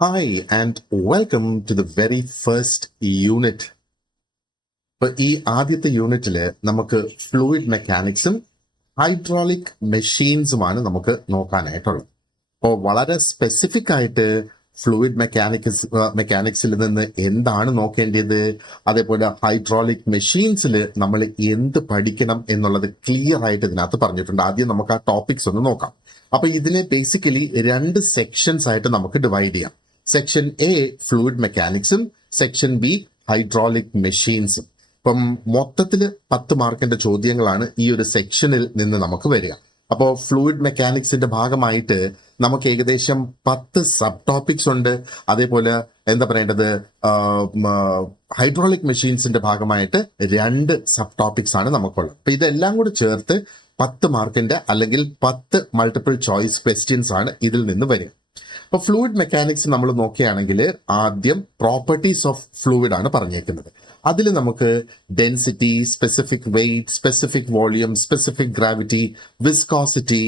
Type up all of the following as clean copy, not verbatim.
Hi, and welcome to the very first unit. ഇപ്പൊ ഈ ആദ്യത്തെ യൂണിറ്റില് നമുക്ക് ഫ്ലൂയിഡ് മെക്കാനിക്സും ഹൈഡ്രോളിക് മെഷീൻസുമാണ് നമുക്ക് നോക്കാനായിട്ടുള്ളത്. അപ്പോൾ വളരെ സ്പെസിഫിക് ആയിട്ട് ഫ്ലൂയിഡ് മെക്കാനിക്സിൽ നിന്ന് എന്താണ് നോക്കേണ്ടത്, അതേപോലെ ഹൈഡ്രോളിക് മെഷീൻസിൽ നമ്മൾ എന്ത് പഠിക്കണം എന്നുള്ളത് ക്ലിയർ ആയിട്ട് ഇതിനകത്ത് പറഞ്ഞിട്ടുണ്ട്. ആദ്യം നമുക്ക് ആ ടോപ്പിക്സ് ഒന്ന് നോക്കാം. അപ്പൊ ഇതിനെ ബേസിക്കലി രണ്ട് സെക്ഷൻസ് ആയിട്ട് നമുക്ക് ഡിവൈഡ് ചെയ്യാം. സെക്ഷൻ എ ഫ്ലൂയിഡ് മെക്കാനിക്സും സെക്ഷൻ ബി ഹൈഡ്രോളിക് മെഷീൻസും. ഇപ്പം മൊത്തത്തില് 10 മാർക്കിന്റെ ചോദ്യങ്ങളാണ് ഈ ഒരു സെക്ഷനിൽ നിന്ന് നമുക്ക് വരിക. അപ്പോൾ ഫ്ലൂയിഡ് മെക്കാനിക്സിന്റെ ഭാഗമായിട്ട് നമുക്ക് ഏകദേശം 10 സബ് ടോപ്പിക്സ് ഉണ്ട്. അതേപോലെ എന്താ പറയേണ്ടത്, ഹൈഡ്രോളിക് മെഷീൻസിന്റെ ഭാഗമായിട്ട് 2 സബ് ടോപ്പിക്സ് ആണ് നമുക്കുള്ളത്. അപ്പൊ ഇതെല്ലാം കൂടി ചേർത്ത് 10 മാർക്കിന്റെ അല്ലെങ്കിൽ 10 മൾട്ടിപ്പിൾ ചോയ്സ് ക്വസ്റ്റ്യൻസ് ആണ് ഇതിൽ നിന്ന് വരിക. അപ്പൊ ഫ്ലൂയിഡ് മെക്കാനിക്സ് നമ്മൾ നോക്കുകയാണെങ്കിൽ ആദ്യം പ്രോപ്പർട്ടീസ് ഓഫ് ഫ്ലൂയിഡ് ആണ് പറഞ്ഞേക്കുന്നത്. അതിൽ നമുക്ക് density, specific weight, specific volume, specific gravity, viscosity,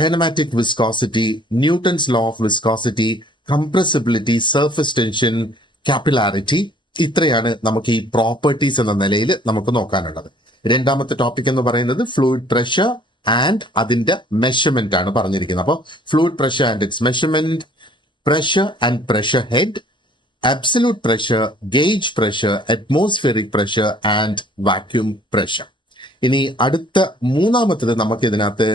kinematic viscosity, Newton's law of viscosity, compressibility, surface tension, capillarity, ഇത്രയാണ് നമുക്ക് ഈ പ്രോപ്പർട്ടീസ് എന്ന നിലയിൽ നമുക്ക് നോക്കാനുള്ളത്. രണ്ടാമത്തെ ടോപ്പിക് എന്ന് പറയുന്നത് ഫ്ലൂയിഡ് പ്രഷർ ആൻഡ് അതിന്റെ മെഷർമെന്റ് ആണ് പറഞ്ഞിരിക്കുന്നത്. അപ്പോൾ fluid pressure and it's measurement, pressure and pressure head, absolute pressure, gauge pressure, atmospheric pressure and vacuum pressure. ഇനി അടുത്ത മൂന്നാമത്തത് നമുക്ക് ഇതിനകത്ത്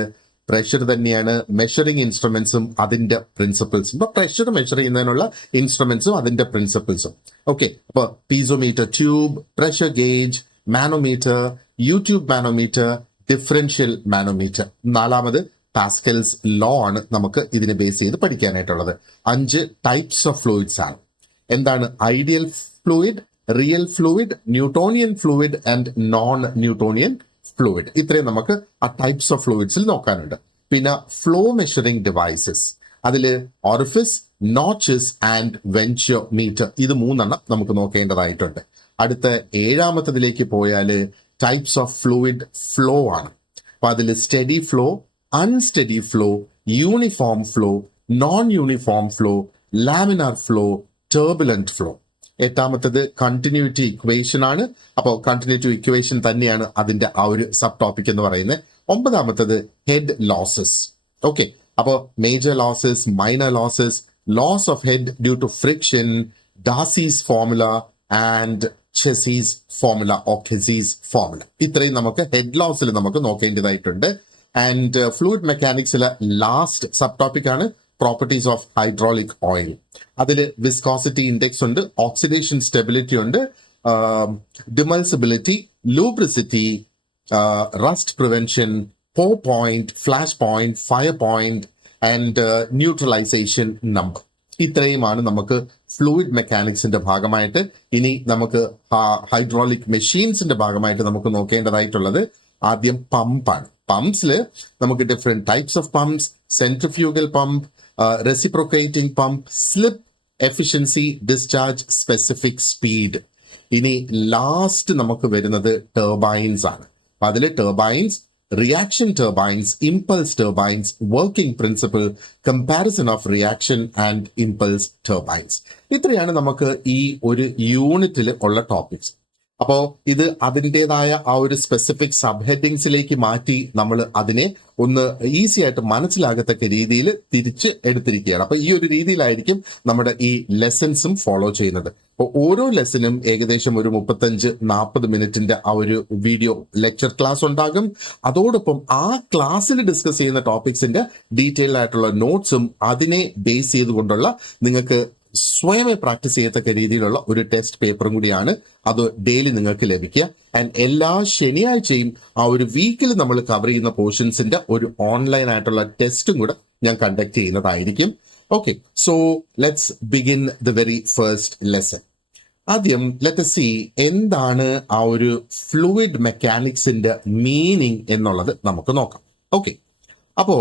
പ്രഷർ തന്നെയാണ്, മെഷറിംഗ് ഇൻസ്ട്രുമെന്റ്സും അതിന്റെ പ്രിൻസിപ്പിൾസും. അപ്പൊ പ്രഷർ മെഷർ ചെയ്യുന്നതിനുള്ള ഇൻസ്ട്രുമെന്റ്സും അതിന്റെ പ്രിൻസിപ്പിൾസും. ഓക്കെ, അപ്പൊ piezometer tube, pressure gauge, manometer, YouTube manometer, differential manometer. നാലാമത് പാസ്കൽസ് ലോ ആണ് നമുക്ക് ഇതിനെ ബേസ് ചെയ്ത് പഠിക്കാനായിട്ടുള്ളത്. 5 ടൈപ്സ് ഓഫ് ഫ്ലൂയിഡ്സ് ആണ്. എന്താണ് ideal fluid, real fluid, Newtonian fluid and non Newtonian fluid. ഇത്രയും നമുക്ക് ആ ടൈപ്സ് ഓഫ് ഫ്ലൂയിഡ്സിൽ നോക്കാനുണ്ട്. പിന്നെ ഫ്ലോ മെഷറിംഗ് ഡിവൈസസ്, അതിൽ ഓറിഫിസ്, നോച്ചസ് ആൻഡ് വെൻച്ചോമീറ്റർ, ഇത് 3 നമുക്ക് നോക്കേണ്ടതായിട്ടുണ്ട്. അടുത്ത 7ാമത്തതിലേക്ക് പോയാല് ടൈപ്സ് ഓഫ് ഫ്ലൂയിഡ് ഫ്ലോ ആണ്. അപ്പൊ അതിൽ steady flow, unsteady flow, uniform flow, non uniform flow, laminar flow, turbulent flow. 8ാമത്തത് കണ്ടിന്യൂറ്റി ഇക്വേഷൻ ആണ്. അപ്പോൾ കണ്ടിന്യൂറ്റി ഇക്വേഷൻ തന്നെയാണ് അതിന്റെ ആ ഒരു സബ് ടോപ്പിക് എന്ന് പറയുന്നത്. 9ാമത്തത് ഹെഡ് ലോസസ്. ഓക്കെ, അപ്പോൾ major losses, minor losses, loss of head due to friction, Darcy's formula and Chezy's formula or Chezy's formula. ഇത്രയും നമുക്ക് ഹെഡ് ലോസിൽ നമുക്ക് നോക്കേണ്ടതായിട്ടുണ്ട്. ആൻഡ് ഫ്ലൂയിഡ് മെക്കാനിക്സിലെ ലാസ്റ്റ് സബ് ടോപ്പിക് ആണ് പ്രോപ്പർട്ടീസ് ഓഫ് ഹൈഡ്രോളിക് ഓയിൽ. അതിൽ viscosity index ഉണ്ട്, ഓക്സിഡേഷൻ സ്റ്റെബിലിറ്റി ഉണ്ട്, demulsibility, lubricity, rust prevention, pour point, flash point, fire point and neutralization number. ഇത്രയുമാണ് നമുക്ക് ഫ്ലൂയിഡ് മെക്കാനിക്സിന്റെ ഭാഗമായിട്ട്. ഇനി നമുക്ക് ഹൈഡ്രോളിക് മെഷീൻസിന്റെ ഭാഗമായിട്ട് നമുക്ക് നോക്കേണ്ടതായിട്ടുള്ളത് ആദ്യം പമ്പാണ്. പമ്പ്സിൽ നമുക്ക് different types of pumps, centrifugal pump, reciprocating pump, slip, efficiency, discharge, specific speed. ഇനി ലാസ്റ്റ് നമുക്ക് വരുന്നത് ടർബൈൻസ് ആണ്. അപ്പൊ അതിൽ turbines, reaction turbines, impulse turbines, working principle, comparison of reaction and impulse turbines. ഇത്രയാണ് നമുക്ക് ഈ ഒരു യൂണിറ്റിൽ ഉള്ള ടോപ്പിക്സ്. അപ്പോ ഇത് അതിൻ്റെതായ ആ ഒരു സ്പെസിഫിക് സബ് ഹെഡിങ്സിലേക്ക് മാറ്റി നമ്മൾ അതിനെ ഒന്ന് ഈസി ആയിട്ട് മനസ്സിലാകത്തക്ക രീതിയിൽ തിരിച്ച് എടുത്തിരിക്കുകയാണ്. അപ്പൊ ഈ ഒരു രീതിയിലായിരിക്കും നമ്മുടെ ഈ ലെസൺസും ഫോളോ ചെയ്യുന്നത്. അപ്പോൾ ഓരോ ലെസനും ഏകദേശം ഒരു 35-40 മിനിറ്റിന്റെ ആ ഒരു വീഡിയോ ലെക്ചർ ക്ലാസ് ഉണ്ടാകും. അതോടൊപ്പം ആ ക്ലാസ്സിൽ ഡിസ്കസ് ചെയ്യുന്ന ടോപ്പിക്സിന്റെ ഡീറ്റെയിൽ ആയിട്ടുള്ള നോട്ട്സും അതിനെ ബേസ് ചെയ്തുകൊണ്ടുള്ള നിങ്ങൾക്ക് സ്വയമേ പ്രാക്ടീസ് ചെയ്യത്തക്ക രീതിയിലുള്ള ഒരു ടെസ്റ്റ് പേപ്പറും കൂടിയാണ് അത് ഡെയിലി നിങ്ങൾക്ക് ലഭിക്കുക. ആൻഡ് എല്ലാ ശനിയാഴ്ചയും ആ ഒരു വീക്കിൽ നമ്മൾ കവർ ചെയ്യുന്ന പോർഷൻസിന്റെ ഒരു ഓൺലൈൻ ആയിട്ടുള്ള ടെസ്റ്റും കൂടെ ഞാൻ കണ്ടക്ട് ചെയ്യുന്നതായിരിക്കും. Okay, so let's begin the very first lesson. ആദ്യം ലെറ്റ് സി എന്താണ് ആ ഒരു ഫ്ലൂയിഡ് മെക്കാനിക്സിന്റെ മീനിങ് എന്നുള്ളത് നമുക്ക് നോക്കാം. ഓക്കെ, അപ്പോ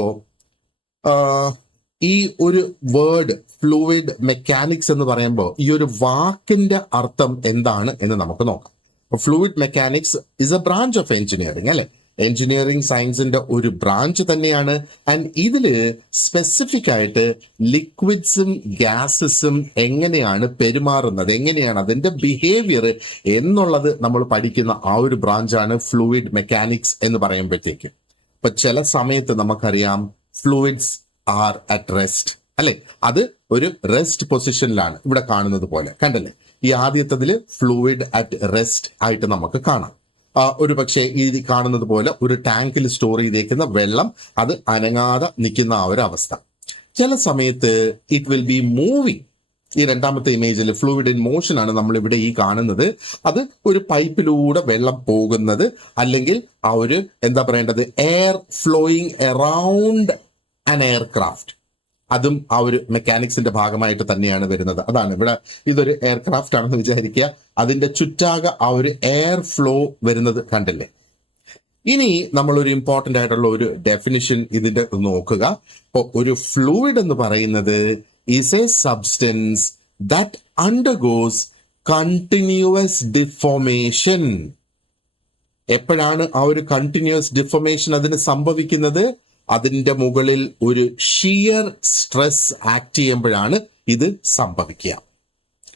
ഈ ഒരു വേർഡ് ഫ്ലൂയിഡ് മെക്കാനിക്സ് എന്ന് പറയുമ്പോൾ ഈ ഒരു വാക്കിന്റെ അർത്ഥം എന്താണ് എന്ന് നമുക്ക് നോക്കാം. Fluid mechanics is A branch of engineering, അല്ലെ? എഞ്ചിനീയറിംഗ് സയൻസിന്റെ ഒരു ബ്രാഞ്ച് തന്നെയാണ്. ആൻഡ് ഇതില് സ്പെസിഫിക് ആയിട്ട് ലിക്വിഡ്സും ഗ്യാസസും എങ്ങനെയാണ് പെരുമാറുന്നത്, എങ്ങനെയാണ് അതിന്റെ ബിഹേവിയർ എന്നുള്ളത് നമ്മൾ പഠിക്കുന്ന ആ ഒരു ബ്രാഞ്ചാണ് ഫ്ലൂയിഡ് മെക്കാനിക്സ് എന്ന് പറയുമ്പോഴത്തേക്ക്. ഇപ്പൊ ചില സമയത്ത് നമുക്കറിയാം ഫ്ലൂയിഡ്സ് ആർ അറ്റ് റെസ്റ്റ്, അല്ലെ? അത് ഒരു റെസ്റ്റ് പൊസിഷനിലാണ് ഇവിടെ കാണുന്നത് പോലെ, കണ്ടല്ലേ? ഈ ആദ്യത്തതില് ഫ്ലൂയിഡ് അറ്റ് റെസ്റ്റ് ആയിട്ട് നമുക്ക് കാണാം. ഒരു പക്ഷേ ഈ കാണുന്നത് പോലെ ഒരു ടാങ്കിൽ സ്റ്റോർ ചെയ്തേക്കുന്ന വെള്ളം അത് അനങ്ങാതെ നിൽക്കുന്ന ആ ഒരു അവസ്ഥ. ചില സമയത്ത് ഇറ്റ് വിൽ ബി മൂവിങ്. ഈ രണ്ടാമത്തെ ഇമേജിൽ ഫ്ലൂയിഡ് ഇൻ മോഷൻ ആണ് നമ്മൾ ഇവിടെ ഈ കാണുന്നത്. അത് ഒരു പൈപ്പിലൂടെ വെള്ളം പോകുന്നത്, അല്ലെങ്കിൽ ആ ഒരു എന്താ പറയേണ്ടത്, air flowing around an aircraft. അതും ആ ഒരു മെക്കാനിക്സിന്റെ ഭാഗമായിട്ട് തന്നെയാണ് വരുന്നത്. അതാണ് ഇവിടെ ഇതൊരു എയർക്രാഫ്റ്റ് ആണെന്ന് വിചാരിക്കുക, അതിന്റെ ചുറ്റാകെ ആ ഒരു എയർ ഫ്ലോ വരുന്നത് കണ്ടില്ലേ? ഇനി നമ്മളൊരു ഇമ്പോർട്ടന്റ് ആയിട്ടുള്ള ഒരു ഡെഫിനിഷൻ ഇതിന്റെ നോക്കുക. ഇപ്പോൾ ഒരു ഫ്ലൂയിഡ് എന്ന് പറയുന്നത് is A substance that undergoes continuous deformation. എപ്പോഴാണ് ആ ഒരു കണ്ടിന്യൂസ് ഡിഫോർമേഷൻ അതിന് സംഭവിക്കുന്നത്? അതിന്റെ മുകളിൽ ഒരു ഷിയർ സ്ട്രെസ് ആക്ട് ചെയ്യുമ്പോഴാണ് ഇത് സംഭവിക്കുക.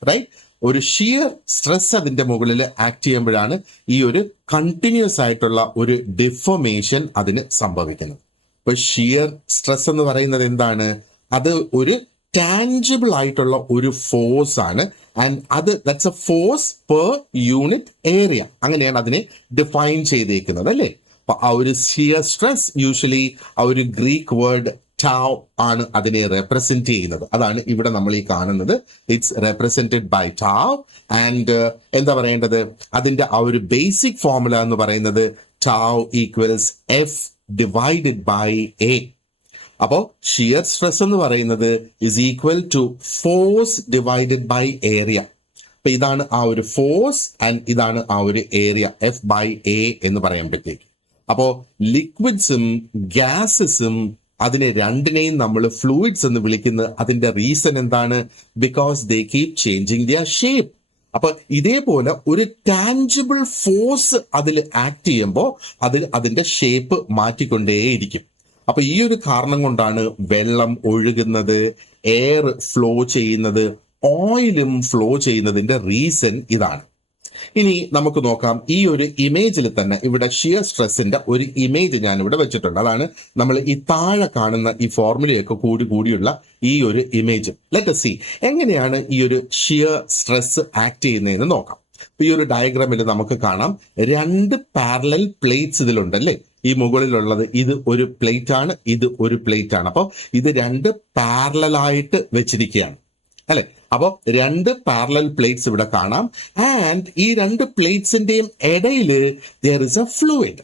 റൈറ്റ്? ഒരു ഷിയർ സ്ട്രെസ് അതിന്റെ മുകളിൽ ആക്ട് ചെയ്യുമ്പോഴാണ് ഈ ഒരു കണ്ടിന്യൂസ് ആയിട്ടുള്ള ഒരു ഡിഫോർമേഷൻ അതിന് സംഭവിക്കുന്നത്. ഇപ്പൊ ഷിയർ സ്ട്രെസ് എന്ന് പറയുന്നത് എന്താണ്? അത് ഒരു ടാഞ്ചിബിൾ ആയിട്ടുള്ള ഒരു ഫോഴ്സ് ആണ്. ആൻഡ് അത് that's A force per unit area. അങ്ങനെയാണ് അതിനെ ഡിഫൈൻ ചെയ്തേക്കുന്നത്, അല്ലേ? അപ്പൊ ആ ഒരു ഷിയർ സ്ട്രെസ് യൂഷ്വലി ആ ഒരു ഗ്രീക്ക് വേർഡ് ടാവ് ആണ് അതിനെ റെപ്രസെന്റ് ചെയ്യുന്നത്. അതാണ് ഇവിടെ നമ്മൾ ഈ കാണുന്നത്. It's represented by tau. And എന്താ പറയേണ്ടത്, അതിന്റെ ആ ഒരു ബേസിക് ഫോർമുല എന്ന് പറയുന്നത് tau equals F divided by A. അപ്പോ ഷിയർ സ്ട്രെസ് എന്ന് പറയുന്നത് is equal to force divided by area. അപ്പൊ ഇതാണ് ആ ഒരു ഫോഴ്സ് ആൻഡ് ഇതാണ് ആ ഒരു ഏരിയ, എഫ് ബൈ എ എന്ന് പറയുമ്പോഴത്തേക്ക്. അപ്പോ ലിക്വിഡ്സും ഗ്യാസസും അതിനെ രണ്ടിനെയും നമ്മൾ ഫ്ലൂയിഡ്സ് എന്ന് വിളിക്കുന്നത് അതിന്റെ റീസൺ എന്താണ്? Because they keep changing their shape. അപ്പൊ ഇതേപോലെ ഒരു ടാഞ്ചിബിൾ ഫോഴ്സ് അതിൽ ആക്ട് ചെയ്യുമ്പോൾ അതിന്റെ ഷേപ്പ് മാറ്റിക്കൊണ്ടേയിരിക്കും. അപ്പൊ ഈ ഒരു കാരണം കൊണ്ടാണ് വെള്ളം ഒഴുകുന്നത്, എയർ ഫ്ലോ ചെയ്യുന്നത്, ഓയിലും ഫ്ലോ ചെയ്യുന്നതിന്റെ റീസൺ ഇതാണ്. ഇനി നമുക്ക് നോക്കാം. ഈ ഒരു ഇമേജിൽ തന്നെ ഇവിടെ ഷിയർ സ്ട്രെസ്സിന്റെ ഒരു ഇമേജ് ഞാൻ ഇവിടെ വെച്ചിട്ടുണ്ട്. അതാണ് നമ്മൾ ഈ താഴെ കാണുന്ന ഈ ഫോർമുലയൊക്കെ കൂടിയുള്ള ഈ ഒരു ഇമേജ്. ലെറ്റ് us see എങ്ങനെയാണ് ഈ ഒരു ഷിയർ സ്ട്രെസ് ആക്ട് ചെയ്യുന്നതെന്ന് നോക്കാം. ഈ ഒരു ഡയഗ്രാമിൽ നമുക്ക് കാണാം രണ്ട് പാരലൽ പ്ലേറ്റ്സ് ഇതിലുണ്ട്, അല്ലേ? ഈ മുകളിലുള്ളത് ഇത് ഒരു പ്ലേറ്റ് ആണ്, ഇത് ഒരു പ്ലേറ്റ് ആണ്. അപ്പോൾ ഇത് രണ്ട് പാരലലായിട്ട് വെച്ചിരിക്കുകയാണ്, അല്ലെ? അപ്പോൾ രണ്ട് പാരലൽ പ്ലേറ്റ്സ് ഇവിടെ കാണാം. ആൻഡ് ഈ രണ്ട് പ്ലേറ്റ്സിന്റെയും ഇടയിൽ there is a fluid.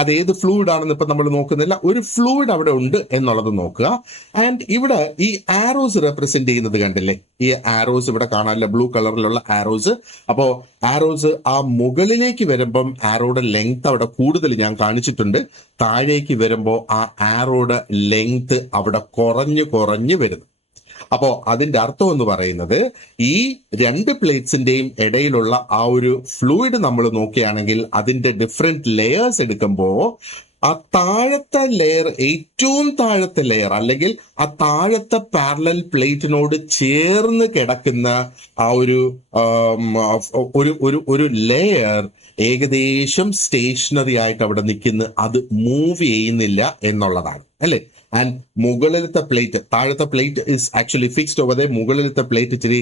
അത് ഏത് ഫ്ലൂയിഡ് ആണെന്ന് ഇപ്പൊ നമ്മൾ നോക്കുന്നില്ല, ഒരു ഫ്ലൂയിഡ് അവിടെ ഉണ്ട് എന്നുള്ളത് നോക്കുക. ആൻഡ് ഇവിടെ ഈ ആരോസ് റെപ്രസെന്റ് ചെയ്യുന്നത് കണ്ടില്ലേ? ഈ ആരോസ് ഇവിടെ കാണാനില്ല, ബ്ലൂ കളറിലുള്ള ആരോസ്. അപ്പോ ആരോസ് ആ മുകളിലേക്ക് വരുമ്പം ആരോയുടെ ലെങ്ത് അവിടെ കൂടുതൽ ഞാൻ കാണിച്ചിട്ടുണ്ട്. താഴേക്ക് വരുമ്പോൾ ആ ആരോയുടെ ലെങ്ത് അവിടെ കുറഞ്ഞു വരുന്നു. അപ്പോ അതിന്റെ അർത്ഥം എന്ന് പറയുന്നത് ഈ രണ്ട് പ്ലേറ്റ്സിന്റെയും ഇടയിലുള്ള ആ ഒരു ഫ്ലൂയിഡ് നമ്മൾ നോക്കുകയാണെങ്കിൽ അതിന്റെ ഡിഫറെന്റ് ലെയേഴ്സ് എടുക്കുമ്പോൾ ആ താഴത്തെ ലെയർ, ഏറ്റവും താഴത്തെ ലെയർ അല്ലെങ്കിൽ ആ താഴത്തെ പാരലൽ പ്ലേറ്റിനോട് ചേർന്ന് കിടക്കുന്ന ആ ഒരു ലെയർ ഏകദേശം സ്റ്റേഷനറി ആയിട്ട് അവിടെ നിൽക്കുന്ന, അത് മൂവ് ചെയ്യുന്നില്ല എന്നുള്ളതാണ്, അല്ലെ? ആൻഡ് മുകളിലത്തെ പ്ലേറ്റ്, താഴത്തെ plate is actually fixed over the, മുകളിലത്തെ പ്ലേറ്റ് ഇച്ചിരി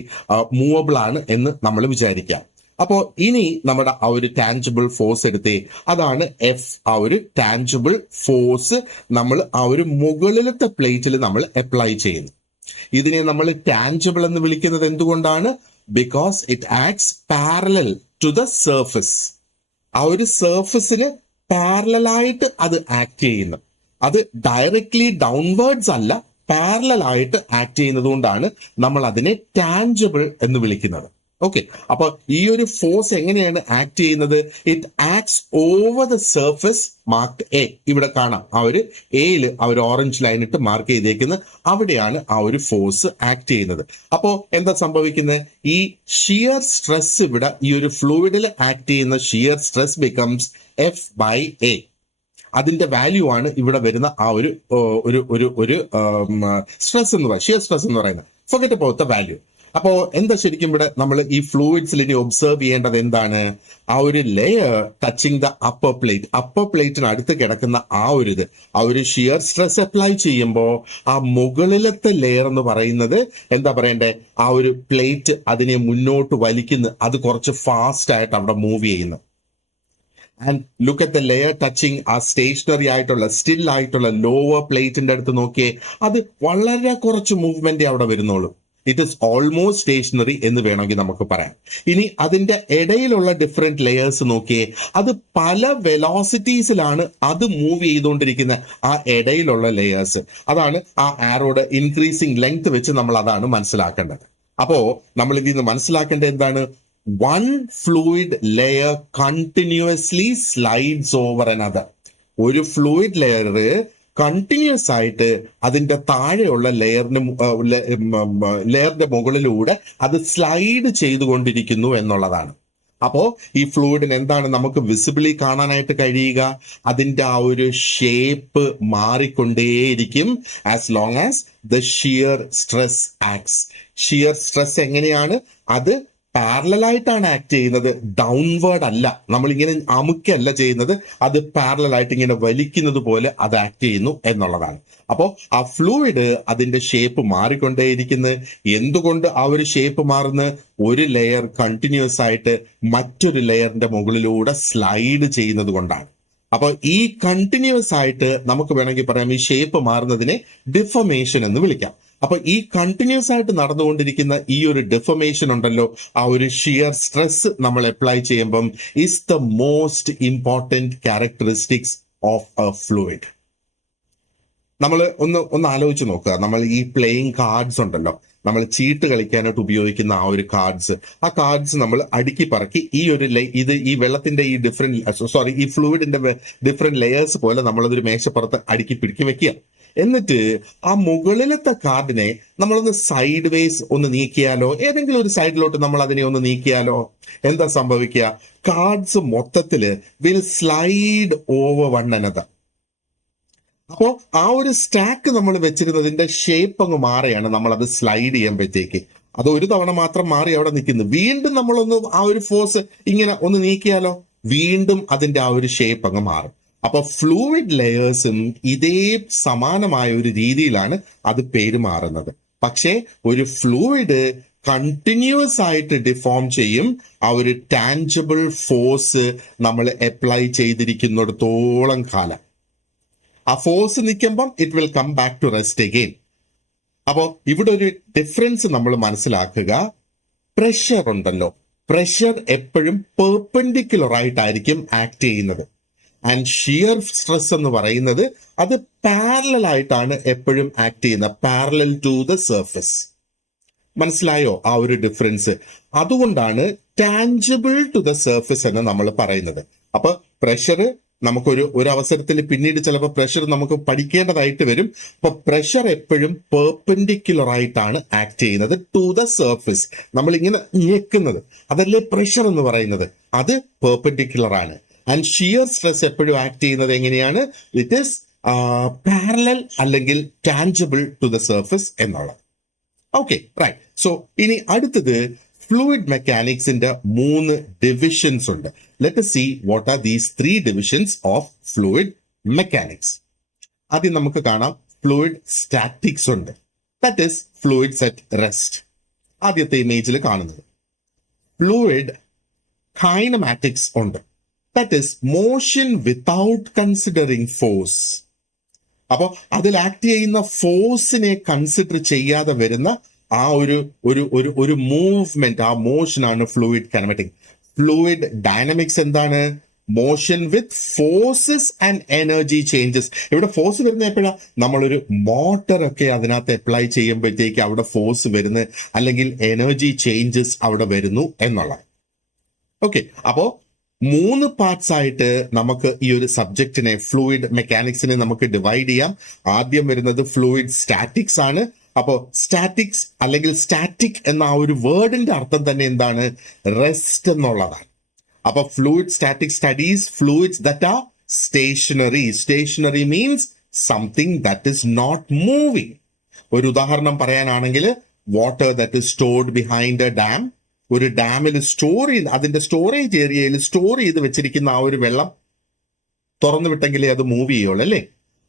മൂവബിൾ ആണ് എന്ന് നമ്മൾ വിചാരിക്കാം. അപ്പോ ഇനി നമ്മുടെ ആ ഒരു ടാഞ്ചിബിൾ ഫോഴ്സ് എടുത്തേ, അതാണ് എഫ്. ആ ഒരു ടാഞ്ചിബിൾ ഫോഴ്സ് നമ്മൾ ആ ഒരു മുകളിലത്തെ പ്ലേറ്റിൽ നമ്മൾ അപ്ലൈ ചെയ്യുന്നു. ഇതിനെ നമ്മൾ ടാഞ്ചിബിൾ എന്ന് വിളിക്കുന്നത് എന്തുകൊണ്ടാണ്? Because it acts parallel to the surface. ആ ഒരു സർഫസിന് പാരലലായിട്ട് അത് ആക്ട് ചെയ്യുന്നു. അത് ഡയറക്ട്ലി ഡൗൺവേർഡ്സ് അല്ല, പാരലൽ ആയിട്ട് ആക്ട് ചെയ്യുന്നത് കൊണ്ടാണ് നമ്മൾ അതിനെ ടാഞ്ചിബിൾ എന്ന് വിളിക്കുന്നത്. ഓക്കെ, അപ്പൊ ഈ ഒരു ഫോഴ്സ് എങ്ങനെയാണ് ആക്ട് ചെയ്യുന്നത്? It acts over the surface mark A. ഇവിടെ കാണാം ആ ഒരു എയിൽ ആ ഒരു ഓറഞ്ച് ലൈൻ ഇട്ട് മാർക്ക് ചെയ്തേക്കുന്നത്, അവിടെയാണ് ആ ഒരു ഫോഴ്സ് ആക്ട് ചെയ്യുന്നത്. അപ്പോ എന്താ സംഭവിക്കുന്നത്? ഈ ഷിയർ സ്ട്രെസ് ഇവിടെ ഈ ഒരു ഫ്ലൂയിഡിൽ ആക്ട് ചെയ്യുന്ന shear stress becomes F by A. അതിന്റെ വാല്യൂ ആണ് ഇവിടെ വരുന്ന ആ ഒരു ഒരു ഒരു ഒരു സ്ട്രെസ് എന്ന് പറയുന്നത്, ഷിയർ സ്ട്രെസ് എന്ന് പറയുന്നത്. Forget about the value. അപ്പോ എന്താ ശരിക്കും ഇവിടെ നമ്മൾ ഈ ഫ്ലൂയിഡ്സിൽ ഇനി ഒബ്സർവ് ചെയ്യേണ്ടത് എന്താണ്? ആ ഒരു ലെയർ ടച്ചിങ് ദ അപ്പർ പ്ലേറ്റിന് അടുത്ത് കിടക്കുന്ന ആ ഒരു ഷിയർ സ്ട്രെസ് അപ്ലൈ ചെയ്യുമ്പോൾ ആ മുകളിലത്തെ ലെയർ എന്ന് പറയുന്നത് എന്താ പറയണ്ടേ, ആ ഒരു പ്ലേറ്റ് അതിനെ മുന്നോട്ട് വലിക്കുന്നു, അത് കുറച്ച് ഫാസ്റ്റ് ആയിട്ട് അവിടെ മൂവ് ചെയ്യുന്നു. And look at the layer touching ആ സ്റ്റേഷനറി ആയിട്ടുള്ള സ്റ്റിൽ ആയിട്ടുള്ള ലോവർ പ്ലേറ്റിന്റെ അടുത്ത് നോക്കിയേ, അത് വളരെ കുറച്ച് മൂവ്മെന്റ് അവിടെ വരുന്നുള്ളൂ. ഇറ്റ് ഇസ് ഓൾമോസ്റ്റ് സ്റ്റേഷനറി എന്ന് വേണമെങ്കിൽ നമുക്ക് പറയാം. ഇനി അതിന്റെ ഇടയിലുള്ള ഡിഫറെന്റ് ലെയേഴ്സ് നോക്കിയേ, അത് പല വെലോസിറ്റീസിലാണ് അത് മൂവ് ചെയ്തുകൊണ്ടിരിക്കുന്ന ആ ഇടയിലുള്ള ലെയേഴ്സ്. അതാണ് ആ ആരോയുടെ ഇൻക്രീസിങ് ലെങ്ത് വെച്ച് നമ്മൾ അതാണ് മനസ്സിലാക്കേണ്ടത്. അപ്പോ നമ്മൾ ഇതിൽ നിന്ന് മനസ്സിലാക്കേണ്ടത് എന്താണ്? One fluid layer continuously slides over another. ഒരു ഫ്ലൂയിഡ് ലെയർ കണ്ടിന്യൂസ് ആയിട്ട് അതിന്റെ താഴെയുള്ള ലെയറിന്റെ മുകളിലൂടെ അത് സ്ലൈഡ് ചെയ്തുകൊണ്ടിരിക്കുന്നു എന്നുള്ളതാണ്. അപ്പോ ഈ ഫ്ലൂയിഡിന് എന്താണ് നമുക്ക് വിസിബിളി കാണാനായിട്ട് കഴിയുക? അതിന്റെ ആ ഒരു ഷേപ്പ് മാറിക്കൊണ്ടേയിരിക്കും as long as the shear stress acts. Shear stress എങ്ങനെയാണ്? അത് പാരലായിട്ടാണ് ആക്ട് ചെയ്യുന്നത്, ഡൗൺവേർഡ് അല്ല. നമ്മളിങ്ങനെ അമുക്കല്ല ചെയ്യുന്നത്, അത് പാരലായിട്ട് ഇങ്ങനെ വലിക്കുന്നത് പോലെ അത് ആക്ട് ചെയ്യുന്നു എന്നുള്ളതാണ്. അപ്പോൾ ആ ഫ്ലൂയിഡ് അതിന്റെ ഷേപ്പ് മാറിക്കൊണ്ടേയിരിക്കുന്നു. എന്തുകൊണ്ട് ആ ഒരു ഷേപ്പ് മാറുന്നു? ഒരു ലെയർ കണ്ടിന്യൂസ് ആയിട്ട് മറ്റൊരു ലെയറിന്റെ മുകളിലൂടെ സ്ലൈഡ് ചെയ്യുന്നത് കൊണ്ടാണ്. അപ്പോൾ ഈ കണ്ടിന്യൂസ് ആയിട്ട് നമുക്ക് വേണമെങ്കിൽ പറയാം ഈ ഷേപ്പ് മാറുന്നതിനെ ഡിഫോമേഷൻ എന്ന് വിളിക്കാം. അപ്പൊ ഈ കണ്ടിന്യൂസ് ആയിട്ട് നടന്നുകൊണ്ടിരിക്കുന്ന ഈ ഒരു ഡിഫോമേഷൻ ഉണ്ടല്ലോ, ആ ഒരു ഷിയർ സ്ട്രെസ് നമ്മൾ അപ്ലൈ ചെയ്യുമ്പം is the most important characteristics of A fluid. നമ്മൾ ഒന്ന് ആലോചിച്ച് നോക്കുക. നമ്മൾ ഈ പ്ലേയിങ് കാർഡ്സ് ഉണ്ടല്ലോ, നമ്മൾ ചീട്ട് കളിക്കാനായിട്ട് ഉപയോഗിക്കുന്ന ആ ഒരു കാർഡ്സ്, ആ കാർഡ്സ് നമ്മൾ അടുക്കി പറക്കി ഈ വെള്ളത്തിന്റെ ഈ ഫ്ലൂയിഡിന്റെ ഡിഫറെന്റ് ലെയേഴ്സ് പോലെ നമ്മളതൊരു മേശപ്പുറത്ത് അടുക്കി പിടിക്കി വെക്കുക. എന്നിട്ട് ആ മുകളിലത്തെ കാർഡിനെ നമ്മളൊന്ന് സൈഡ് വേസ് ഒന്ന് നീക്കിയാലോ, ഏതെങ്കിലും ഒരു സൈഡിലോട്ട് നമ്മൾ അതിനെ ഒന്ന് നീക്കിയാലോ, എന്താ സംഭവിക്കുക? കാർഡ്സ് മൊത്തത്തില് will slide over one another. അപ്പോ ആ ഒരു സ്റ്റാക്ക് നമ്മൾ വെച്ചിരുന്നതിന്റെ ഷേപ്പ് അങ്ങ് മാറിയാണ് നമ്മൾ അത് സ്ലൈഡ് ചെയ്യുമ്പോഴത്തേക്ക്. അത് ഒരു തവണ മാത്രം മാറി അവിടെ നിൽക്കുന്നു. വീണ്ടും നമ്മളൊന്ന് ആ ഒരു ഫോഴ്സ് ഇങ്ങനെ ഒന്ന് നീക്കിയാലോ, വീണ്ടും അതിന്റെ ആ ഒരു ഷേപ്പ് അങ്ങ് മാറും. അപ്പൊ ഫ്ലൂയിഡ് ലെയേഴ്സും ഇതേ സമാനമായ ഒരു രീതിയിലാണ് അത് പെരുമാറുന്നത്. പക്ഷേ ഒരു ഫ്ലൂയിഡ് കണ്ടിന്യൂസ് ആയിട്ട് ഡിഫോം ചെയ്യും ആ ഒരു ടാഞ്ചിബിൾ ഫോഴ്സ് നമ്മൾ അപ്ലൈ ചെയ്തിരിക്കുന്നിടത്തോളം കാലം. ആ ഫോഴ്സ് നിൽക്കുമ്പം it will come back to rest again. അപ്പോൾ ഇവിടെ ഒരു ഡിഫറൻസ് നമ്മൾ മനസ്സിലാക്കുക. പ്രഷർ ഉണ്ടല്ലോ, പ്രഷർ എപ്പോഴും പെർപെൻഡിക്കുലർ ആയിട്ടായിരിക്കും ആക്ട് ചെയ്യുന്നത്. ആൻഡ് ഷിയർ സ്ട്രെസ് എന്ന് പറയുന്നത് അത് പാരലൽ ആയിട്ടാണ് എപ്പോഴും ആക്ട് ചെയ്യുന്നത്, പാരലൽ ടു ദ സർഫസ്. മനസ്സിലായോ ആ ഒരു ഡിഫറൻസ്? അതുകൊണ്ടാണ് ടാഞ്ചിബിൾ ടു ദ സർഫസ് എന്ന് നമ്മൾ പറയുന്നത്. അപ്പൊ പ്രഷർ നമുക്കൊരു അവസരത്തിൽ പിന്നീട് ചിലപ്പോൾ പ്രഷർ നമുക്ക് പഠിക്കേണ്ടതായിട്ട് വരും. അപ്പൊ പ്രഷർ എപ്പോഴും പെർപെൻഡിക്കുലർ ആയിട്ടാണ് ആക്ട് ചെയ്യുന്നത് ടു ദ സർഫസ്. നമ്മൾ ഇങ്ങനെ ഞെക്കുന്നത് അതല്ലേ പ്രഷർ എന്ന് പറയുന്നത്, അത് പെർപെൻഡിക്കുലർ ആണ്. ആൻഡ് ഷിയർ സ്ട്രെസ് എപ്പോഴും ആക്ട് ചെയ്യുന്നത് എങ്ങനെയാണ്? ഇറ്റ് ഈസ് പാരലൽ അല്ലെങ്കിൽ ടാഞ്ചിബിൾ ടു ദ സർഫസ് എന്നുള്ളത്. Okay, right. സോ ഇനി അടുത്തത് ഫ്ലൂയിഡ് മെക്കാനിക്സിന്റെ 3 ഡിവിഷൻസ് ഉണ്ട്. Let us see what are these 3 divisions of fluid mechanics. ആദ്യം നമുക്ക് കാണാം ഫ്ലൂയിഡ് സ്റ്റാറ്റിക്സ് ഉണ്ട്. That is fluids at rest. ആദ്യത്തെ ഇമേജിൽ കാണുന്നത്. ഫ്ലൂയിഡ് കൈനമാറ്റിക്സ് ഉണ്ട്. That is motion without considering force. അപ്പോൾ അതിൽ ആക്ട് ചെയ്യുന്ന ഫോഴ്സിനെ കൺസിഡർ ചെയ്യാതെ വരുന്ന ആ ഒരു മൂവ്മെന്റ്, ആ മോഷനാണ് ഫ്ലൂയിഡ് കൈനമാറ്റിക്. ഫ്ലൂയിഡ് ഡൈനാമിക്സ് എന്താണ്? Motion with forces and energy changes. ഇവിടെ ഫോഴ്സ് വരുന്ന എപ്പോഴാണ്? നമ്മളൊരു മോട്ടറൊക്കെ അതിനകത്ത് അപ്ലൈ ചെയ്യുമ്പോഴത്തേക്ക് അവിടെ ഫോഴ്സ് വരുന്നു, അല്ലെങ്കിൽ എനർജി ചേഞ്ചസ് അവിടെ വരുന്നു എന്നുള്ള. ഓക്കെ, അപ്പോ 3 പാർട്സ് ആയിട്ട് നമുക്ക് ഈ ഒരു സബ്ജക്റ്റിനെ, ഫ്ലൂയിഡ് മെക്കാനിക്സിനെ നമുക്ക് ഡിവൈഡ് ചെയ്യാം. ആദ്യം വരുന്നത് ഫ്ലൂയിഡ് സ്റ്റാറ്റിക്സ് ആണ്. അപ്പോ സ്റ്റാറ്റിക്സ് അല്ലെങ്കിൽ സ്റ്റാറ്റിക് എന്ന ആ ഒരു വേർഡിന്റെ അർത്ഥം തന്നെ എന്താണ്? റെസ്റ്റ് എന്നുള്ളതാണ്. അപ്പൊ fluid static studies fluids that are stationary. Stationary means something that is not moving. ഒരു ഉദാഹരണം പറയാനാണെങ്കിൽ water that is stored behind a dam. ഒരു ഡാമിൽ അതിന്റെ സ്റ്റോറേജ് ഏരിയയിൽ സ്റ്റോർ ചെയ്ത് വെച്ചിരിക്കുന്ന ആ ഒരു വെള്ളം തുറന്നു വിട്ടെങ്കിലേ അത് മൂവ് ചെയ്യുള്ളൂ അല്ലേ.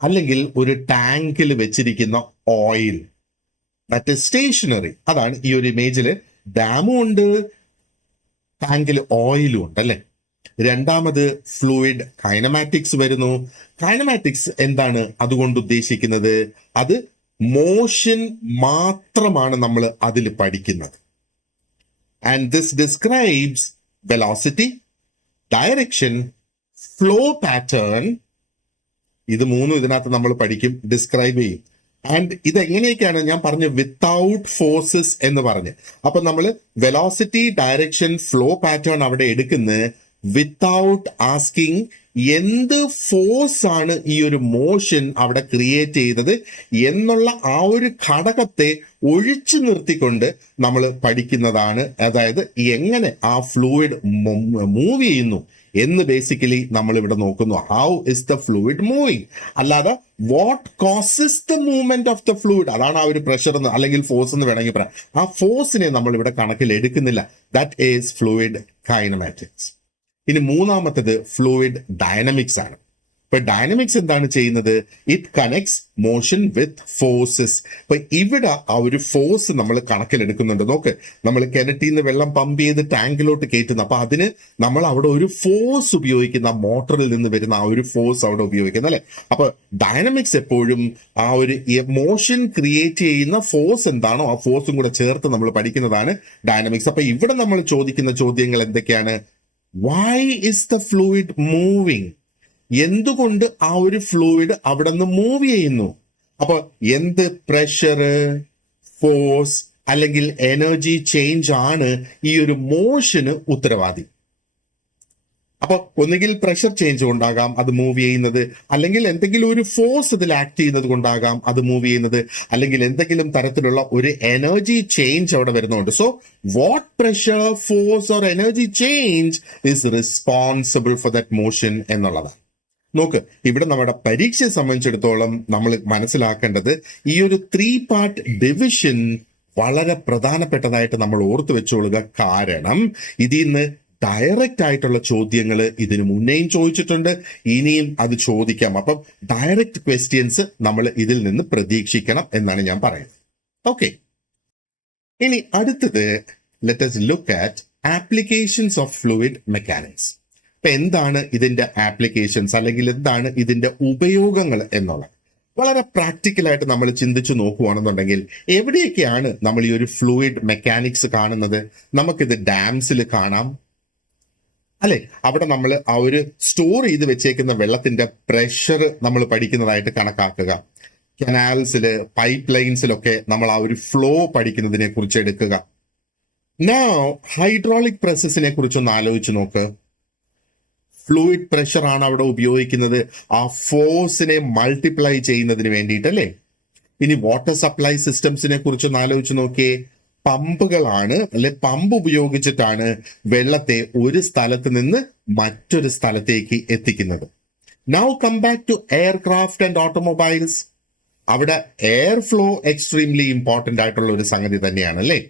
അല്ലെങ്കിൽ ഒരു ടാങ്കിൽ വെച്ചിരിക്കുന്ന ഓയിൽ, ദാറ്റ് ഇസ് സ്റ്റേഷനറി. അതാണ് ഈ ഒരു ഇമേജിൽ ഡാമും ഉണ്ട്, ടാങ്കിൽ ഓയിലും ഉണ്ട് അല്ലെ. രണ്ടാമത് ഫ്ലൂയിഡ് കൈനമാറ്റിക്സ് വരുന്നു. കൈനമാറ്റിക്സ് എന്താണ് അതുകൊണ്ട് ഉദ്ദേശിക്കുന്നത്? അത് മോഷൻ മാത്രമാണ് നമ്മൾ അതിൽ പഠിക്കുന്നത്. And this describes velocity, direction, flow pattern. ഇത് മൂന്നും ഇതിനകത്ത് നമ്മൾ പഠിക്കും, ഡിസ്ക്രൈബ് ചെയ്യും. ആൻഡ് ഇത് എങ്ങനെയൊക്കെയാണ് ഞാൻ പറഞ്ഞു, വിത്തൗട്ട് ഫോഴ്സസ് എന്ന് പറഞ്ഞ്. അപ്പൊ നമ്മൾ വെലോസിറ്റി, ഡയറക്ഷൻ, ഫ്ലോ പാറ്റേൺ അവിടെ എടുക്കുന്നത് വിത്തൗട്ട് ആസ്കിങ് എന്ത് ഫോഴ്സ് ആണ് ഈ ഒരു മോഷൻ അവിടെ ക്രിയേറ്റ് ചെയ്തത് എന്നുള്ള ആ ഒരു ഘടകത്തെ ഒഴിച്ചു നിർത്തിക്കൊണ്ട് നമ്മൾ പഠിക്കുന്നതാണ്. അതായത് എങ്ങനെ ആ ഫ്ലൂയിഡ് മൂവ് ചെയ്യുന്നു എന്ന് ബേസിക്കലി നമ്മൾ ഇവിടെ നോക്കുന്നു. How is the fluid moving, അല്ലാതെ what causes the movement of the fluid. അതാണ് ആ ഒരു പ്രഷർ എന്ന് അല്ലെങ്കിൽ ഫോഴ്സ് എന്ന് വേണമെങ്കിൽ പറയാം. ആ ഫോഴ്സിനെ നമ്മൾ ഇവിടെ കണക്കിൽ എടുക്കുന്നില്ല. That is fluid kinematics. ഇനി മൂന്നാമത്തേത് ഫ്ലൂയിഡ് ഡൈനമിക്സ് ആണ്. ഇപ്പൊ ഡൈനമിക്സ് എന്താണ് ചെയ്യുന്നത്? It connects motion with forces. ഇപ്പൊ ഇവിടെ ആ ഒരു ഫോഴ്സ് നമ്മൾ കണക്കിലെടുക്കുന്നുണ്ട്. നോക്ക്, നമ്മൾ കിണറ്റിൽ നിന്ന് വെള്ളം പമ്പ് ചെയ്ത് ടാങ്കിലോട്ട് കയറ്റുന്നു. അപ്പൊ അതിന് നമ്മൾ അവിടെ ഒരു ഫോഴ്സ് ഉപയോഗിക്കുന്ന, മോട്ടറിൽ നിന്ന് വരുന്ന ആ ഒരു ഫോഴ്സ് അവിടെ ഉപയോഗിക്കുന്നു അല്ലെ. അപ്പൊ ഡൈനമിക്സ് എപ്പോഴും ആ ഒരു മോഷൻ ക്രിയേറ്റ് ചെയ്യുന്ന ഫോഴ്സ് എന്താണോ ആ ഫോഴ്സും കൂടെ ചേർത്ത് നമ്മൾ പഠിക്കുന്നതാണ് ഡൈനമിക്സ്. അപ്പൊ ഇവിടെ നമ്മൾ ചോദിക്കുന്ന ചോദ്യങ്ങൾ എന്തൊക്കെയാണ്? Why is the fluid moving? എന്തുകൊണ്ട് ആ ഒരു ഫ്ലൂയിഡ് അവിടെ നിന്ന് മൂവ് ചെയ്യുന്നു? അപ്പൊ എന്ത് പ്രഷർ, ഫോഴ്സ് അല്ലെങ്കിൽ എനർജി ചേഞ്ച് ആണ് ഈ ഒരു മോഷന് ഉത്തരവാദി? അപ്പൊ ഒന്നുകിൽ പ്രഷർ ചേഞ്ച് കൊണ്ടാകാം അത് മൂവ് ചെയ്യുന്നത്, അല്ലെങ്കിൽ എന്തെങ്കിലും ഒരു ഫോഴ്സ് ഇതിൽ ആക്ട് ചെയ്യുന്നത് കൊണ്ടാകാം അത് മൂവ് ചെയ്യുന്നത്, അല്ലെങ്കിൽ എന്തെങ്കിലും തരത്തിലുള്ള ഒരു എനർജി ചേഞ്ച് അവിടെ വരുന്നുണ്ട്. So what pressure, force or energy change is responsible for that motion എന്നുള്ളതാണ്. നോക്ക്, ഇവിടെ നമ്മുടെ പരീക്ഷയെ സംബന്ധിച്ചിടത്തോളം നമ്മൾ മനസ്സിലാക്കേണ്ടത് ഈ ഒരു 3 പാർട്ട് ഡിവിഷൻ വളരെ പ്രധാനപ്പെട്ടതായിട്ട് നമ്മൾ ഓർത്തു വെച്ചോളുക. കാരണം ഇതിൽ നിന്ന് ഡയറക്റ്റ് ആയിട്ടുള്ള ചോദ്യങ്ങൾ ഇതിനു മുന്നേയും ചോദിച്ചിട്ടുണ്ട്, ഇനിയും അത് ചോദിക്കാം. അപ്പം ഡയറക്റ്റ് ക്വസ്റ്റ്യൻസ് നമ്മൾ ഇതിൽ നിന്ന് പ്രതീക്ഷിക്കണം എന്നാണ് ഞാൻ പറയുന്നത്. ഓക്കെ, ഇനി അടുത്തത് let us look at applications of fluid mechanics. ഇപ്പൊ എന്താണ് ഇതിന്റെ ആപ്ലിക്കേഷൻസ് അല്ലെങ്കിൽ എന്താണ് ഇതിന്റെ ഉപയോഗങ്ങൾ എന്നുള്ളത് വളരെ പ്രാക്ടിക്കലായിട്ട് നമ്മൾ ചിന്തിച്ചു നോക്കുകയാണെന്നുണ്ടെങ്കിൽ എവിടെയൊക്കെയാണ് നമ്മൾ ഈ ഒരു ഫ്ലൂയിഡ് മെക്കാനിക്സ് കാണുന്നത്? നമുക്കിത് ഡാംസിൽ കാണാം അല്ലെ. അവിടെ നമ്മൾ ആ ഒരു സ്റ്റോർ ചെയ്ത് വെച്ചേക്കുന്ന വെള്ളത്തിന്റെ പ്രഷർ നമ്മൾ പഠിക്കുന്നതായിട്ട് കണക്കാക്കുക. കനാൽസില്, പൈപ്പ് ലൈൻസിലൊക്കെ നമ്മൾ ആ ഒരു ഫ്ലോ പഠിക്കുന്നതിനെ കുറിച്ച് എടുക്കുക. നൗ ഹൈഡ്രോളിക് പ്രസ്സസിനെ കുറിച്ചൊന്ന് ആലോചിച്ച് നോക്ക്. ഫ്ലൂയിഡ് പ്രഷർ ആണ് അവിടെ ഉപയോഗിക്കുന്നത് ആ ഫോഴ്സിനെ മൾട്ടിപ്ലൈ ചെയ്യുന്നതിന് വേണ്ടിയിട്ടല്ലേ. ഇനി വാട്ടർ സപ്ലൈ സിസ്റ്റംസിനെ കുറിച്ചൊന്ന് ആലോചിച്ച് നോക്കിയേ. പമ്പുകളാണ് അല്ലെ, പമ്പ് ഉപയോഗിച്ചിട്ടാണ് വെള്ളത്തെ ഒരു സ്ഥലത്ത് നിന്ന് മറ്റൊരു സ്ഥലത്തേക്ക് എത്തിക്കുന്നത്. Now come back to aircraft and automobiles. അവിടെ എയർ ഫ്ലോ എക്സ്ട്രീംലി ഇമ്പോർട്ടന്റ് ആയിട്ടുള്ള ഒരു സംഗതി തന്നെയാണ് അല്ലേ.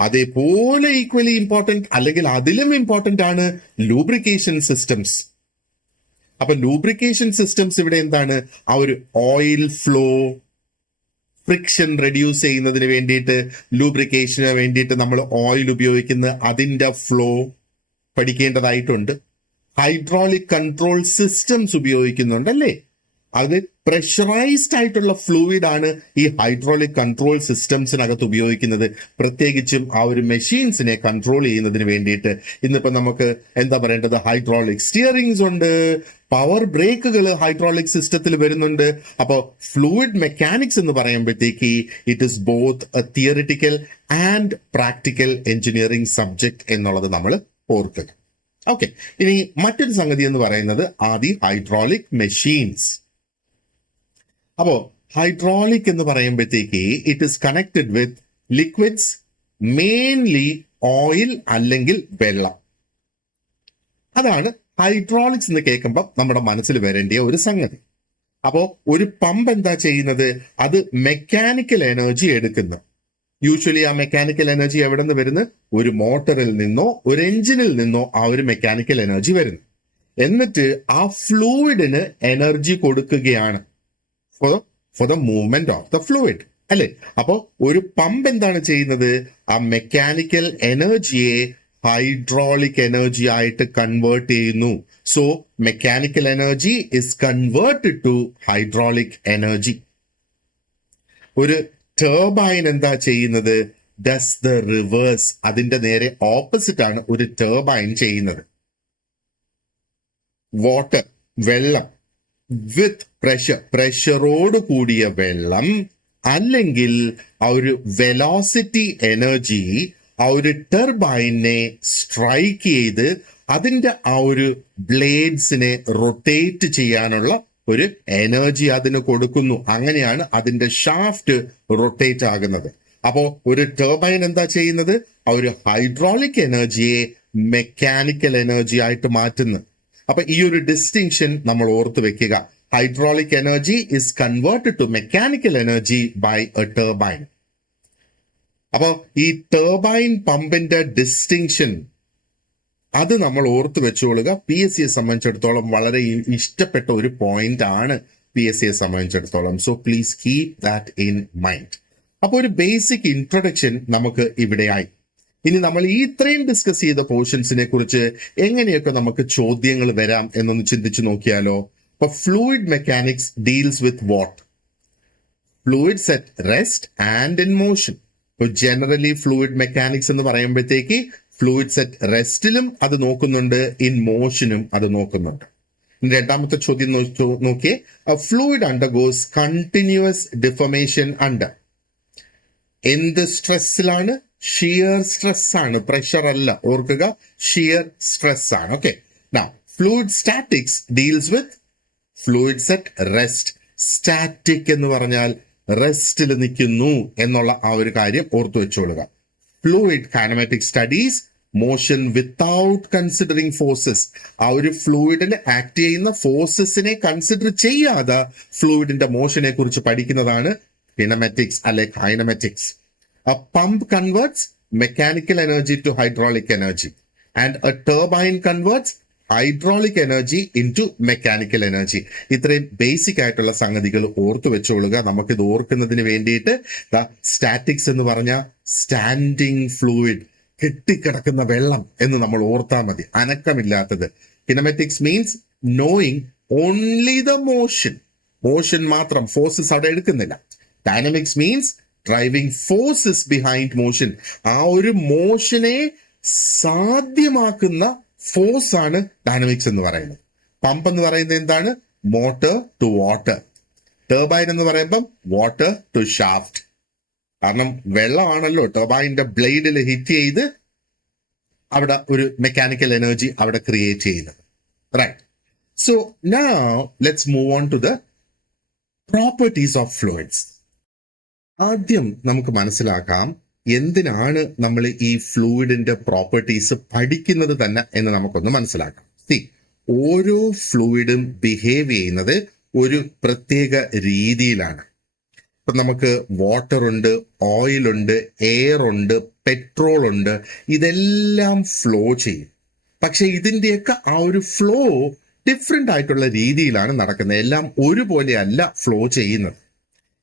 അതേപോലെ ഈക്വലി ഇമ്പോർട്ടന്റ് അല്ലെങ്കിൽ അതിലും ഇമ്പോർട്ടന്റ് ആണ് ലൂബ്രിക്കേഷൻ സിസ്റ്റംസ്. അപ്പൊ ലൂബ്രിക്കേഷൻ സിസ്റ്റംസ് ഇവിടെ എന്താണ്? ആ ഒരു ഓയിൽ ഫ്ലോ, ഫ്രിക്ഷൻ റെഡ്യൂസ് ചെയ്യുന്നതിന് വേണ്ടിയിട്ട്, ലൂബ്രിക്കേഷന് വേണ്ടിയിട്ട് നമ്മൾ ഓയിൽ ഉപയോഗിക്കുന്ന അതിന്റെ ഫ്ലോ പഠിക്കേണ്ടതായിട്ടുണ്ട്. ഹൈഡ്രോളിക് കൺട്രോൾ സിസ്റ്റംസ് ഉപയോഗിക്കുന്നുണ്ട് അല്ലേ. അത് പ്രഷറൈസ്ഡ് ആയിട്ടുള്ള ഫ്ലൂയിഡ് ആണ് ഈ ഹൈഡ്രോളിക് കൺട്രോൾ സിസ്റ്റംസിനകത്ത് ഉപയോഗിക്കുന്നത്, പ്രത്യേകിച്ചും ആ ഒരു മെഷീൻസിനെ കൺട്രോൾ ചെയ്യുന്നതിന് വേണ്ടിയിട്ട്. ഇന്നിപ്പോ നമുക്ക് എന്താ പറയേണ്ടത്, ഹൈഡ്രോളിക് സ്റ്റിയറിംഗ്സ് ഉണ്ട്, പവർ ബ്രേക്കുകൾ ഹൈഡ്രോളിക് സിസ്റ്റത്തിൽ വരുന്നുണ്ട്. അപ്പോൾ ഫ്ലൂയിഡ് മെക്കാനിക്സ് എന്ന് പറയുമ്പോഴത്തേക്ക് it is both A theoretical and practical engineering subject എന്നുള്ളത് നമ്മൾ ഓർക്കുക. ഓക്കെ, ഇനി മറ്റൊരു സംഗതി എന്ന് പറയുന്നത് ആദ്യ ഹൈഡ്രോളിക് മെഷീൻസ്. അപ്പോ ഹൈഡ്രോളിക് എന്ന് പറയുമ്പോഴത്തേക്ക് it is connected with liquids, mainly oil അല്ലെങ്കിൽ വെള്ളം. അതാണ് ഹൈഡ്രോളിക്സ് എന്ന് കേൾക്കുമ്പോൾ നമ്മുടെ മനസ്സിൽ വരേണ്ടിയ ഒരു സംഗതി. അപ്പോ ഒരു പമ്പ് എന്താ ചെയ്യുന്നത്? അത് മെക്കാനിക്കൽ എനർജി എടുക്കുന്നു. യൂഷ്വലി ആ മെക്കാനിക്കൽ എനർജി എവിടെ നിന്ന് വരുന്നു? ഒരു മോട്ടറിൽ നിന്നോ ഒരു എഞ്ചിനിൽ നിന്നോ ആ ഒരു മെക്കാനിക്കൽ എനർജി വരുന്നു. എന്നിട്ട് ആ ഫ്ലൂയിഡിന് എനർജി കൊടുക്കുകയാണ് for the movement of the fluid, അല്ലെ? അപ്പോ ഒരു പമ്പ് എന്താണ് ചെയ്യുന്നത്? ആ മെക്കാനിക്കൽ എനർജിയെ ഹൈഡ്രോളിക് എനർജി ആയിട്ട് കൺവേർട്ട് ചെയ്യുന്നു. So mechanical energy is converted to hydraulic energy. ഒരു ടർബൈൻ എന്താ ചെയ്യുന്നത്? Does the reverse. അതിന്റെ നേരെ ഓപ്പോസിറ്റ് ആണ് ഒരു ടർബൈൻ ചെയ്യുന്നത്. വാട്ടർ, വെള്ളം, വിത്ത് പ്രഷറോട് കൂടിയ വെള്ളം അല്ലെങ്കിൽ ആ ഒരു വെലോസിറ്റി എനർജി ആ ഒരു ടർബൈനെ സ്ട്രൈക്ക് ചെയ്ത് അതിന്റെ ആ ഒരു ബ്ലേഡ്സിനെ റൊട്ടേറ്റ് ചെയ്യാനുള്ള ഒരു എനർജി അതിന് കൊടുക്കുന്നു. അങ്ങനെയാണ് അതിന്റെ ഷാഫ്റ്റ് റൊട്ടേറ്റ് ആകുന്നത്. അപ്പോ ഒരു ടർബൈൻ എന്താ ചെയ്യുന്നത്? ആ ഒരു ഹൈഡ്രോളിക് എനർജിയെ മെക്കാനിക്കൽ എനർജി ആയിട്ട് മാറ്റുന്നു. അപ്പൊ ഈ ഒരു ഡിസ്റ്റിങ്ഷൻ നമ്മൾ ഓർത്ത് വെക്കുക. Hydraulic energy is converted to mechanical energy by a turbine. അപ്പോ ഈ ടർബൈൻ പമ്പിന്റെ ഡിസ്റ്റിങ്ഷൻ അത് നമ്മൾ ഓർത്ത് വെച്ചുകൊള്ളുക. PSCയെ സംബന്ധിച്ചിടത്തോളം വളരെ ഇഷ്ടപ്പെട്ട ഒരു പോയിന്റ് ആണ് PSCയെ സംബന്ധിച്ചിടത്തോളം. So please keep that in mind. അപ്പൊ ഒരു ബേസിക് ഇൻട്രൊഡക്ഷൻ നമുക്ക് ഇവിടെയായി. ഇനി നമ്മൾ ഈ ഇത്രയും ഡിസ്കസ് ചെയ്ത പോർഷൻസിനെ കുറിച്ച് എങ്ങനെയൊക്കെ നമുക്ക് ചോദ്യങ്ങൾ വരാം എന്നൊന്ന് ചിന്തിച്ചു നോക്കിയാലോ. ഇപ്പൊ fluid mechanics deals with what? Fluids at rest and in motion. ഇപ്പൊ ജനറലി ഫ്ലൂയിഡ് മെക്കാനിക്സ് എന്ന് പറയുമ്പോഴത്തേക്ക് ഫ്ലൂയിഡ്സ് അറ്റ് റെസ്റ്റിലും അത് നോക്കുന്നുണ്ട്, ഇൻ മോഷനും അത് നോക്കുന്നുണ്ട്. രണ്ടാമത്തെ ചോദ്യം നോക്കിയേ. Fluid undergoes continuous deformation under. എന്ത് സ്ട്രെസ്സിലാണ്? ഷിയർ സ്ട്രെസ് ആണ്, പ്രഷർ അല്ല. ഓർക്കുക, ഷിയർ സ്ട്രെസ് ആണ്. Okay. Now fluid statics deals with fluids at rest. Static എന്ന് പറഞ്ഞാൽ റെസ്റ്റിൽ നിൽക്കുന്നു എന്നുള്ള ആ ഒരു കാര്യം ഓർത്തു വെച്ചോളുക. Fluid kinematic studies motion without considering forces. ആ ഒരു ഫ്ലൂയിഡിൽ ആക്ട് ചെയ്യുന്ന ഫോഴ്സസിനെ കൺസിഡർ ചെയ്യാതെ ഫ്ലൂയിഡിന്റെ മോഷനെ കുറിച്ച് പഠിക്കുന്നതാണ് കിനമാറ്റിക്സ് അല്ലെ kinematics. A pump converts mechanical energy to hydraulic energy and a turbine converts hydraulic energy into mechanical energy. ഇത്രയും ബേസിക് ആയിട്ടുള്ള സംഗതികൾ ഓർത്തു വെച്ചോളുക. നമുക്കിത് ഓർക്കുന്നതിന് വേണ്ടിയിട്ട് സ്റ്റാറ്റിക്സ് എന്ന് പറഞ്ഞ സ്റ്റാൻഡിങ് ഫ്ലൂയിഡ്, കെട്ടിക്കിടക്കുന്ന വെള്ളം എന്ന് നമ്മൾ ഓർത്താൽ മതി, അനക്കമില്ലാത്തത്. Kinematics means knowing only the motion മാത്രം, ഫോഴ്സസ് അവിടെ എടുക്കുന്നില്ല. Dynamics means driving forces behind motion. ആ ഒരു മോഷനെ സാധ്യമാക്കുന്ന ഫോഴ്സ് ആണ് ഡൈനാമിക്സ് എന്ന് പറയുന്നത്. പമ്പ് എന്ന് പറയുന്നത് എന്താണ്? Motor to water. ടർബൈൻ എന്ന് പറയുമ്പം വാട്ടർ ടു ഷാഫ്റ്റ്. കാരണം വെള്ളമാണല്ലോ ടർബൈനിന്റെ ബ്ലേഡിൽ ഹിറ്റ് ചെയ്ത് അവിടെ ഒരു മെക്കാനിക്കൽ എനർജി അവിടെ ക്രിയേറ്റ് ചെയ്യുന്നത്. Right. So now let's move on to the properties of fluids. ആദ്യം നമുക്ക് മനസ്സിലാക്കാം എന്തിനാണ് നമ്മൾ ഈ ഫ്ലൂയിഡിന്റെ പ്രോപ്പർട്ടീസ് പഠിക്കുന്നത് തന്നെ എന്ന് നമുക്കൊന്ന് മനസ്സിലാക്കാം. ഓരോ ഫ്ലൂയിഡും ബിഹേവ് ചെയ്യുന്നത് ഒരു പ്രത്യേക രീതിയിലാണ്. ഇപ്പൊ നമുക്ക് വാട്ടർ ഉണ്ട്, ഓയിൽ ഉണ്ട്, എയർ ഉണ്ട്, പെട്രോൾ ഉണ്ട്. ഇതെല്ലാം ഫ്ലോ ചെയ്യും. പക്ഷെ ഇതിന്റെയൊക്കെ ആ ഒരു ഫ്ലോ ഡിഫറെന്റ് ആയിട്ടുള്ള രീതിയിലാണ് നടക്കുന്നത്. എല്ലാം ഒരുപോലെ അല്ല ഫ്ലോ ചെയ്യുന്നത്.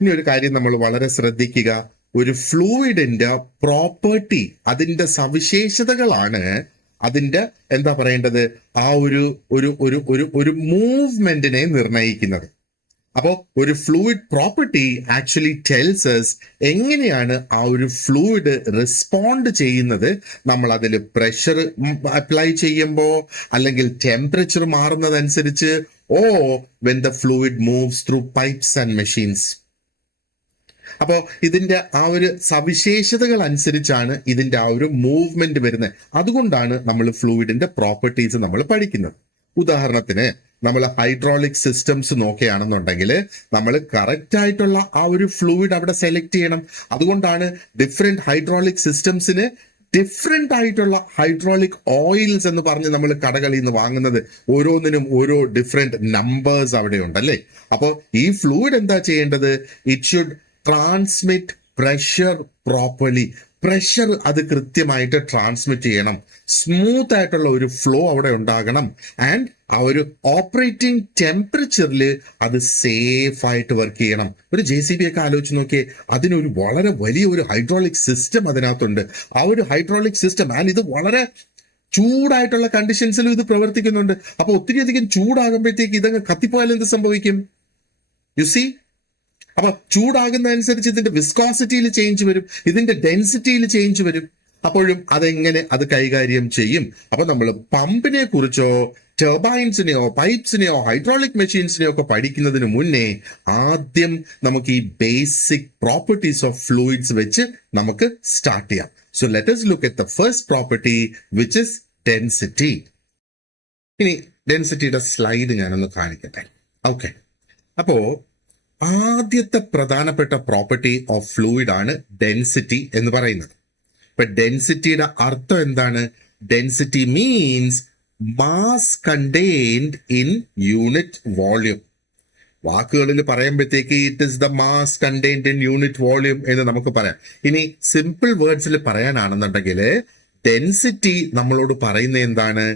ഇനി ഒരു കാര്യം നമ്മൾ വളരെ ശ്രദ്ധിക്കുക. ഒരു ഫ്ലൂയിഡിന്റെ പ്രോപ്പർട്ടി, അതിന്റെ സവിശേഷതകളാണ് അതിന്റെ എന്താ പറയേണ്ടത് ആ ഒരു ഒരു ഒരു ഒരു ഒരു മൂവ്മെന്റിനെ നിർണ്ണയിക്കുന്നത്. അപ്പോ ഒരു fluid property actually tells us എങ്ങനെയാണ് ആ ഒരു ഫ്ലൂയിഡ് റെസ്പോണ്ട് ചെയ്യുന്നത്. നമ്മൾ അതിൽ പ്രഷർ അപ്ലൈ ചെയ്യുമ്പോൾ, അല്ലെങ്കിൽ ടെമ്പറേച്ചർ മാറുന്നതനുസരിച്ച്, oh when the fluid moves through pipes and machines. അപ്പോ ഇതിന്റെ ആ ഒരു സവിശേഷതകൾ അനുസരിച്ചാണ് ഇതിന്റെ ആ ഒരു മൂവ്മെന്റ് വരുന്നത്. അതുകൊണ്ടാണ് നമ്മൾ ഫ്ലൂയിഡിന്റെ പ്രോപ്പർട്ടീസ് നമ്മൾ പഠിക്കുന്നത്. ഉദാഹരണത്തിന് നമ്മൾ ഹൈഡ്രോളിക് സിസ്റ്റംസ് നോക്കുകയാണെന്നുണ്ടെങ്കിൽ നമ്മൾ കറക്റ്റ് ആയിട്ടുള്ള ആ ഒരു ഫ്ലൂയിഡ് അവിടെ സെലക്ട് ചെയ്യണം. അതുകൊണ്ടാണ് ഡിഫറെന്റ് ഹൈഡ്രോളിക് സിസ്റ്റംസിന് ഡിഫറെന്റ് ആയിട്ടുള്ള ഹൈഡ്രോളിക് ഓയിൽസ് എന്ന് പറഞ്ഞ് നമ്മൾ കടകളിൽ നിന്ന് വാങ്ങുന്നത് ഓരോന്നിനും ഓരോ ഡിഫറെന്റ് നമ്പേഴ്സ് അവിടെ ഉണ്ടല്ലേ. അപ്പോൾ ഈ ഫ്ലൂയിഡ് എന്താ ചെയ്യേണ്ടത്? It should transmit pressure properly. Pressure അത് കൃത്യമായിട്ട് ട്രാൻസ്മിറ്റ് ചെയ്യണം. സ്മൂത്ത് ആയിട്ടുള്ള ഒരു ഫ്ലോ അവിടെ ഉണ്ടാകണം. ആൻഡ് ആ ഒരു ഓപ്പറേറ്റിംഗ് ടെമ്പറേച്ചറിൽ അത് സേഫ് ആയിട്ട് വർക്ക് ചെയ്യണം. ഒരു JCB ഒക്കെ ആലോചിച്ച് നോക്കിയേ, അതിനൊരു വളരെ വലിയ ഒരു ഹൈഡ്രോളിക് സിസ്റ്റം അതിനകത്തുണ്ട്. ആ ഒരു ഹൈഡ്രോളിക് സിസ്റ്റം ആൻഡ് ഇത് വളരെ ചൂടായിട്ടുള്ള കണ്ടീഷൻസിലും ഇത് പ്രവർത്തിക്കുന്നുണ്ട്. അപ്പൊ ഒത്തിരി അധികം ചൂടാകുമ്പോഴത്തേക്ക് ഇതങ്ങ് കത്തിപ്പോയാൽ എന്ത് സംഭവിക്കും? യു സി, അപ്പൊ ചൂടാകുന്ന അനുസരിച്ച് ഇതിന്റെ വിസ്കോസിറ്റിയിൽ ചേഞ്ച് വരും, ഇതിന്റെ ഡെൻസിറ്റിയിൽ ചേഞ്ച് വരും. അപ്പോഴും അതെങ്ങനെ അത് കൈകാര്യം ചെയ്യും? അപ്പൊ നമ്മൾ പമ്പിനെ കുറിച്ചോ ടർബൈൻസിനെയോ പൈപ്സിനെയോ ഹൈഡ്രോളിക് മെഷീൻസിനെയോ ഒക്കെ പഠിക്കുന്നതിന് മുന്നേ ആദ്യം നമുക്ക് ഈ ബേസിക് പ്രോപ്പർട്ടീസ് ഓഫ് ഫ്ലൂയിഡ്സ് വെച്ച് നമുക്ക് സ്റ്റാർട്ട് ചെയ്യാം. So let us look at the first property which is density. ഇനി ഡെൻസിറ്റിയുടെ സ്ലൈഡ് ഞാനൊന്ന് കാണിക്കട്ടെ. ഓക്കെ, അപ്പോ ആദ്യത്തെ പ്രധാനപ്പെട്ട പ്രോപ്പർട്ടി ഓഫ് ഫ്ലൂയിഡ് ആണ് ഡെൻസിറ്റി എന്ന് പറയുന്നത്. ഇപ്പൊ ഡെൻസിറ്റിയുടെ അർത്ഥം എന്താണ്? Density means mass contained in unit volume. വാക്കുകളിൽ പറയുമ്പോഴത്തേക്ക് it is the mass contained in unit volume എന്ന് നമുക്ക് പറയാം. ഇനി സിമ്പിൾ വേർഡ്സിൽ പറയാനാണെന്നുണ്ടെങ്കിൽ ഡെൻസിറ്റി നമ്മളോട് പറയുന്നത് എന്താണ്?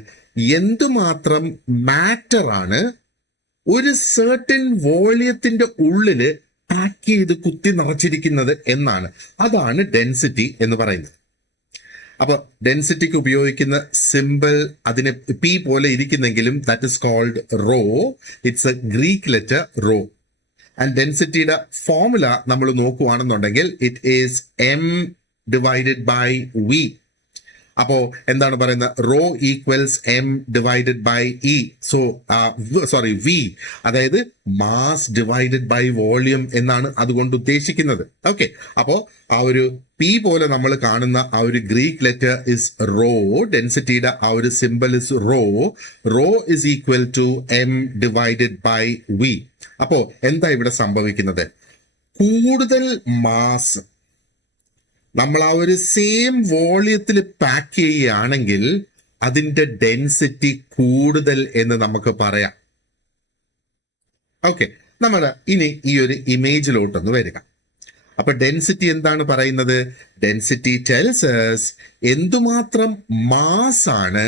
എന്തുമാത്രം മാറ്റർ ആണ് ഒരു സർട്ടൻ വോളിയത്തിന്റെ ഉള്ളില് പാക്ക് ചെയ്ത് കുത്തി നിറച്ചിരിക്കുന്നത് എന്നാണ്. അതാണ് ഡെൻസിറ്റി എന്ന് പറയുന്നത്. അപ്പൊ ഡെൻസിറ്റിക്ക് ഉപയോഗിക്കുന്ന സിമ്പിൾ അതിന് പി പോലെ ഇരിക്കുന്നെങ്കിലും that is called rho. It's a Greek letter rho. And ഡെൻസിറ്റിയുടെ ഫോർമുല നമ്മൾ നോക്കുകയാണെന്നുണ്ടെങ്കിൽ it is M divided by V. അപ്പോ എന്താണ് പറയുന്നത്? Rho equals M divided by E. V, അതായത് മാസ് ഡിവൈഡഡ് ബൈ വോള്യൂം എന്നാണ് അതുകൊണ്ട് ഉദ്ദേശിക്കുന്നത്. ഓക്കെ, അപ്പോ ആ ഒരു പി പോലെ നമ്മൾ കാണുന്ന ആ ഒരു ഗ്രീക്ക് ലെറ്റർ ഇസ് റോ. ഡെൻസിറ്റിയുടെ ആ ഒരു simple is rho. Rho is equal to M divided by V. അപ്പോ എന്താ ഇവിടെ സംഭവിക്കുന്നത്? കൂടുതൽ മാസ് നമ്മൾ ആ ഒരു സെയിം വോളിയത്തിൽ പാക്ക് ചെയ്യുകയാണെങ്കിൽ അതിന്റെ ഡെൻസിറ്റി കൂടുതൽ എന്ന് നമുക്ക് പറയാം. ഓക്കെ, നമ്മൾ ഇനി ഈ ഒരു ഇമേജിലോട്ടൊന്ന് വരിക. അപ്പൊ ഡെൻസിറ്റി എന്താണ് പറയുന്നത്? ഡെൻസിറ്റി ടെൽസ് us എന്തുമാത്രം മാസ് ആണ്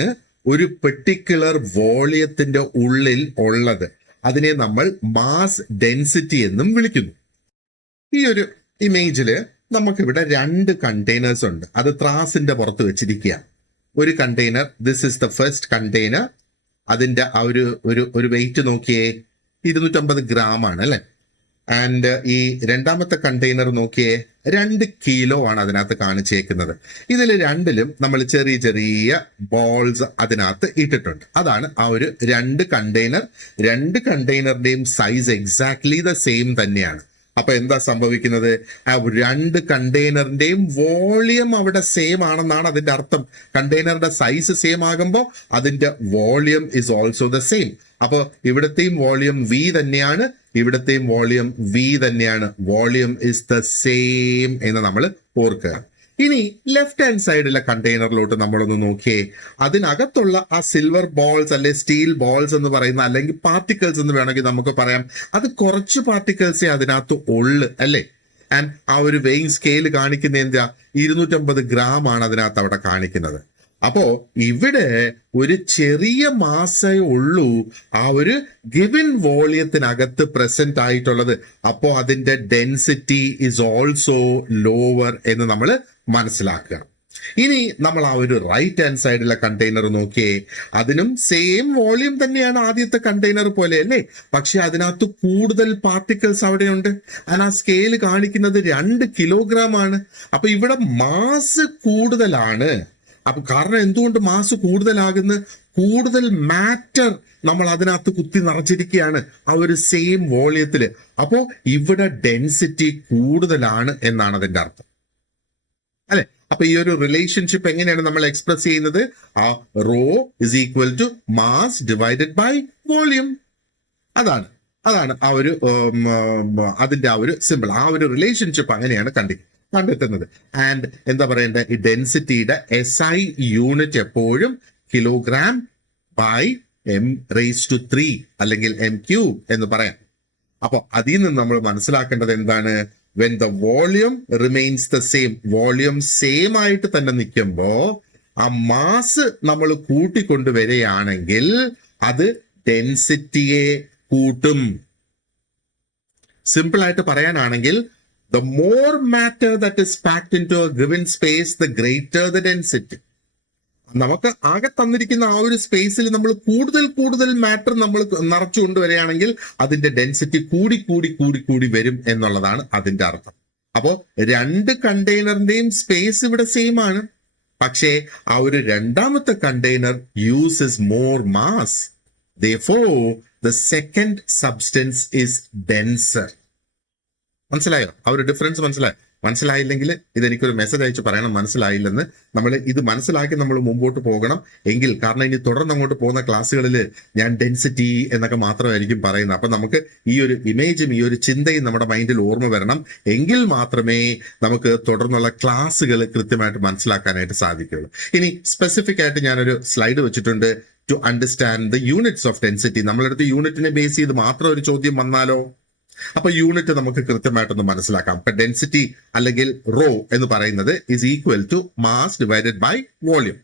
ഒരു പെർട്ടിക്കുലർ വോളിയത്തിന്റെ ഉള്ളിൽ ഉള്ളത്. അതിനെ നമ്മൾ മാസ് ഡെൻസിറ്റി എന്നും വിളിക്കുന്നു. ഈ ഒരു ഇമേജില് നമുക്കിവിടെ 2 കണ്ടെയ്നേഴ്സ് ഉണ്ട്. അത് ത്രാസിന്റെ പുറത്ത് വെച്ചിരിക്കുക. ഒരു container, this is the first container. അതിന്റെ ആ ഒരു വെയിറ്റ് നോക്കിയേ, 250 ഗ്രാം ആണ് അല്ലെ. ആൻഡ് ഈ രണ്ടാമത്തെ കണ്ടെയ്നർ നോക്കിയേ, 2 കിലോ ആണ് അതിനകത്ത് കാണിച്ചേക്കുന്നത്. ഇതിൽ രണ്ടിലും നമ്മൾ ചെറിയ ചെറിയ ബോൾസ് അതിനകത്ത് ഇട്ടിട്ടുണ്ട്. അതാണ് ആ ഒരു 2 കണ്ടെയ്നർ. 2 കണ്ടെയ്നറിന്റെയും സൈസ് എക്സാക്ട്ലി ദ സെയിം തന്നെയാണ്. അപ്പൊ എന്താ സംഭവിക്കുന്നത്? ആ 2 കണ്ടെയ്നറിന്റെയും വോളിയം അവിടെ സെയിം ആണെന്നാണ് അതിന്റെ അർത്ഥം. കണ്ടെയ്നറിന്റെ സൈസ് സെയിം ആകുമ്പോൾ അതിന്റെ volume is also the same. അപ്പൊ ഇവിടത്തെയും വോളിയം വി തന്നെയാണ്, ഇവിടത്തെയും വോളിയം വി തന്നെയാണ്. വോളിയം ഇസ് ദ സെയിം എന്ന് നമ്മൾ ഓർക്കുക. ഇനി ലെഫ്റ്റ് ഹാൻഡ് സൈഡിലെ കണ്ടെയ്നറിലോട്ട് നമ്മളൊന്ന് നോക്കിയേ. അതിനകത്തുള്ള ആ സിൽവർ ബോൾസ് അല്ലെ സ്റ്റീൽ ബോൾസ് എന്ന് പറയുന്ന, അല്ലെങ്കിൽ പാർട്ടിക്കിൾസ് എന്ന് വേണമെങ്കിൽ നമുക്ക് പറയാം, അത് കുറച്ച് പാർട്ടിക്കിൾസേ അതിനകത്ത് ഉള്ളു അല്ലേ. ആൻഡ് ആ ഒരു വെയിങ് സ്കെയിൽ കാണിക്കുന്ന എന്താ? 250 ഗ്രാം ആണ് അതിനകത്ത് അവിടെ കാണിക്കുന്നത്. അപ്പോ ഇവിടെ ഒരു ചെറിയ മാസേ ഉള്ളൂ ആ ഒരു ഗിവൻ വോളിയത്തിനകത്ത് പ്രസന്റ് ആയിട്ടുള്ളത്. അപ്പോ അതിന്റെ ഡെൻസിറ്റി ഇസ് ഓൾസോ ലോവർ എന്ന് നമ്മൾ മനസ്സിലാക്കുക. ഇനി നമ്മൾ ആ ഒരു റൈറ്റ് ഹാൻഡ് സൈഡിലെ കണ്ടെയ്നർ നോക്കിയേ. അതിനും സെയിം വോളിയം തന്നെയാണ് ആദ്യത്തെ കണ്ടെയ്നർ പോലെ അല്ലേ. പക്ഷെ അതിനകത്ത് കൂടുതൽ പാർട്ടിക്കിൾസ് അവിടെയുണ്ട്. ആ സ്കെയിൽ കാണിക്കുന്നത് 2 കിലോഗ്രാം ആണ്. അപ്പൊ ഇവിടെ മാസ് കൂടുതലാണ്. അപ്പൊ കാരണം എന്തുകൊണ്ട് മാസ് കൂടുതലാകുന്നു? കൂടുതൽ മാറ്റർ നമ്മൾ അതിനകത്ത് കുത്തി നിറച്ചിരിക്കുകയാണ് ആ ഒരു സെയിം വോളിയത്തില്. അപ്പോ ഇവിടെ ഡെൻസിറ്റി കൂടുതലാണ് എന്നാണ് അതിന്റെ അർത്ഥം അല്ലെ. അപ്പൊ ഈ ഒരു റിലേഷൻഷിപ്പ് എങ്ങനെയാണ് നമ്മൾ എക്സ്പ്രസ് ചെയ്യുന്നത്? ആ rho is equal to mass divided by volume. അതാണ് ആ ഒരു അതിന്റെ ആ ഒരു സിമ്പിൾ, ആ ഒരു റിലേഷൻഷിപ്പ് അങ്ങനെയാണ് കണ്ടെത്തുന്നത്. ആൻഡ് എന്താ പറയേണ്ടത്, ഈ ഡെൻസിറ്റിയുടെ SI യൂണിറ്റ് എപ്പോഴും കിലോഗ്രാം ബൈ m⁻³ അല്ലെങ്കിൽ m³ എന്ന് പറയാം. അപ്പൊ അതിൽ നിന്ന് നമ്മൾ മനസ്സിലാക്കേണ്ടത് എന്താണ്, when the volume remains the same, volume same ആയിട്ട് തന്നെ നിൽക്കുമ്പോ ആ മാസ് നമ്മൾ കൂട്ടിക്കൊണ്ടുവരികയാണെങ്കിൽ അത് ഡെൻസിറ്റിയെ കൂട്ടും. സിമ്പിൾ ആയിട്ട് പറയാനാണെങ്കിൽ the more matter that is packed into a given space, the greater the density. നമുക്ക് ആകെ തന്നിരിക്കുന്ന ആ ഒരു സ്പേസിൽ നമ്മൾ കൂടുതൽ മാറ്റർ നമ്മൾ നിറച്ചു കൊണ്ടുവരികയാണെങ്കിൽ അതിന്റെ ഡെൻസിറ്റി കൂടി വരും എന്നുള്ളതാണ് അതിന്റെ അർത്ഥം. അപ്പോ രണ്ട് കണ്ടെയ്നറിന്റെയും സ്പേസ് ഇവിടെ സെയിം ആണ്, പക്ഷേ ആ ഒരു രണ്ടാമത്തെ container uses more mass. Therefore, the second substance is denser. മനസ്സിലായോ? ആ ഒരു ഡിഫറൻസ് മനസ്സിലായില്ലെങ്കിൽ ഇതെനിക്കൊരു മെസ്സേജ് അയച്ച് പറയണം മനസ്സിലായില്ലെന്ന്. നമ്മൾ ഇത് മനസ്സിലാക്കി നമ്മൾ മുമ്പോട്ട് പോകണം എങ്കിൽ, കാരണം ഇനി തുടർന്ന് അങ്ങോട്ട് പോകുന്ന ക്ലാസ്സുകളിൽ ഞാൻ ഡെൻസിറ്റി എന്നൊക്കെ മാത്രമായിരിക്കും പറയുന്നത്. അപ്പൊ നമുക്ക് ഈ ഒരു ഇമേജും ഈ ഒരു ചിന്തയും നമ്മുടെ മൈൻഡിൽ ഓർമ്മ വരണം, എങ്കിൽ മാത്രമേ നമുക്ക് തുടർന്നുള്ള ക്ലാസ്സുകൾ കൃത്യമായിട്ട് മനസ്സിലാക്കാനായിട്ട് സാധിക്കുകയുള്ളൂ. ഇനി സ്പെസിഫിക് ആയിട്ട് ഞാനൊരു സ്ലൈഡ് വെച്ചിട്ടുണ്ട് to understand the units of density. നമ്മളെടുത്ത് യൂണിറ്റിനെ ബേസ് ചെയ്ത് മാത്രം ഒരു ചോദ്യം വന്നാലോ? അപ്പൊ യൂണിറ്റ് നമുക്ക് കൃത്യമായിട്ടൊന്ന് മനസ്സിലാക്കാം. ഇപ്പൊ ഡെൻസിറ്റി അല്ലെങ്കിൽ റോ എന്ന് പറയുന്നത് is equal to mass divided by volume,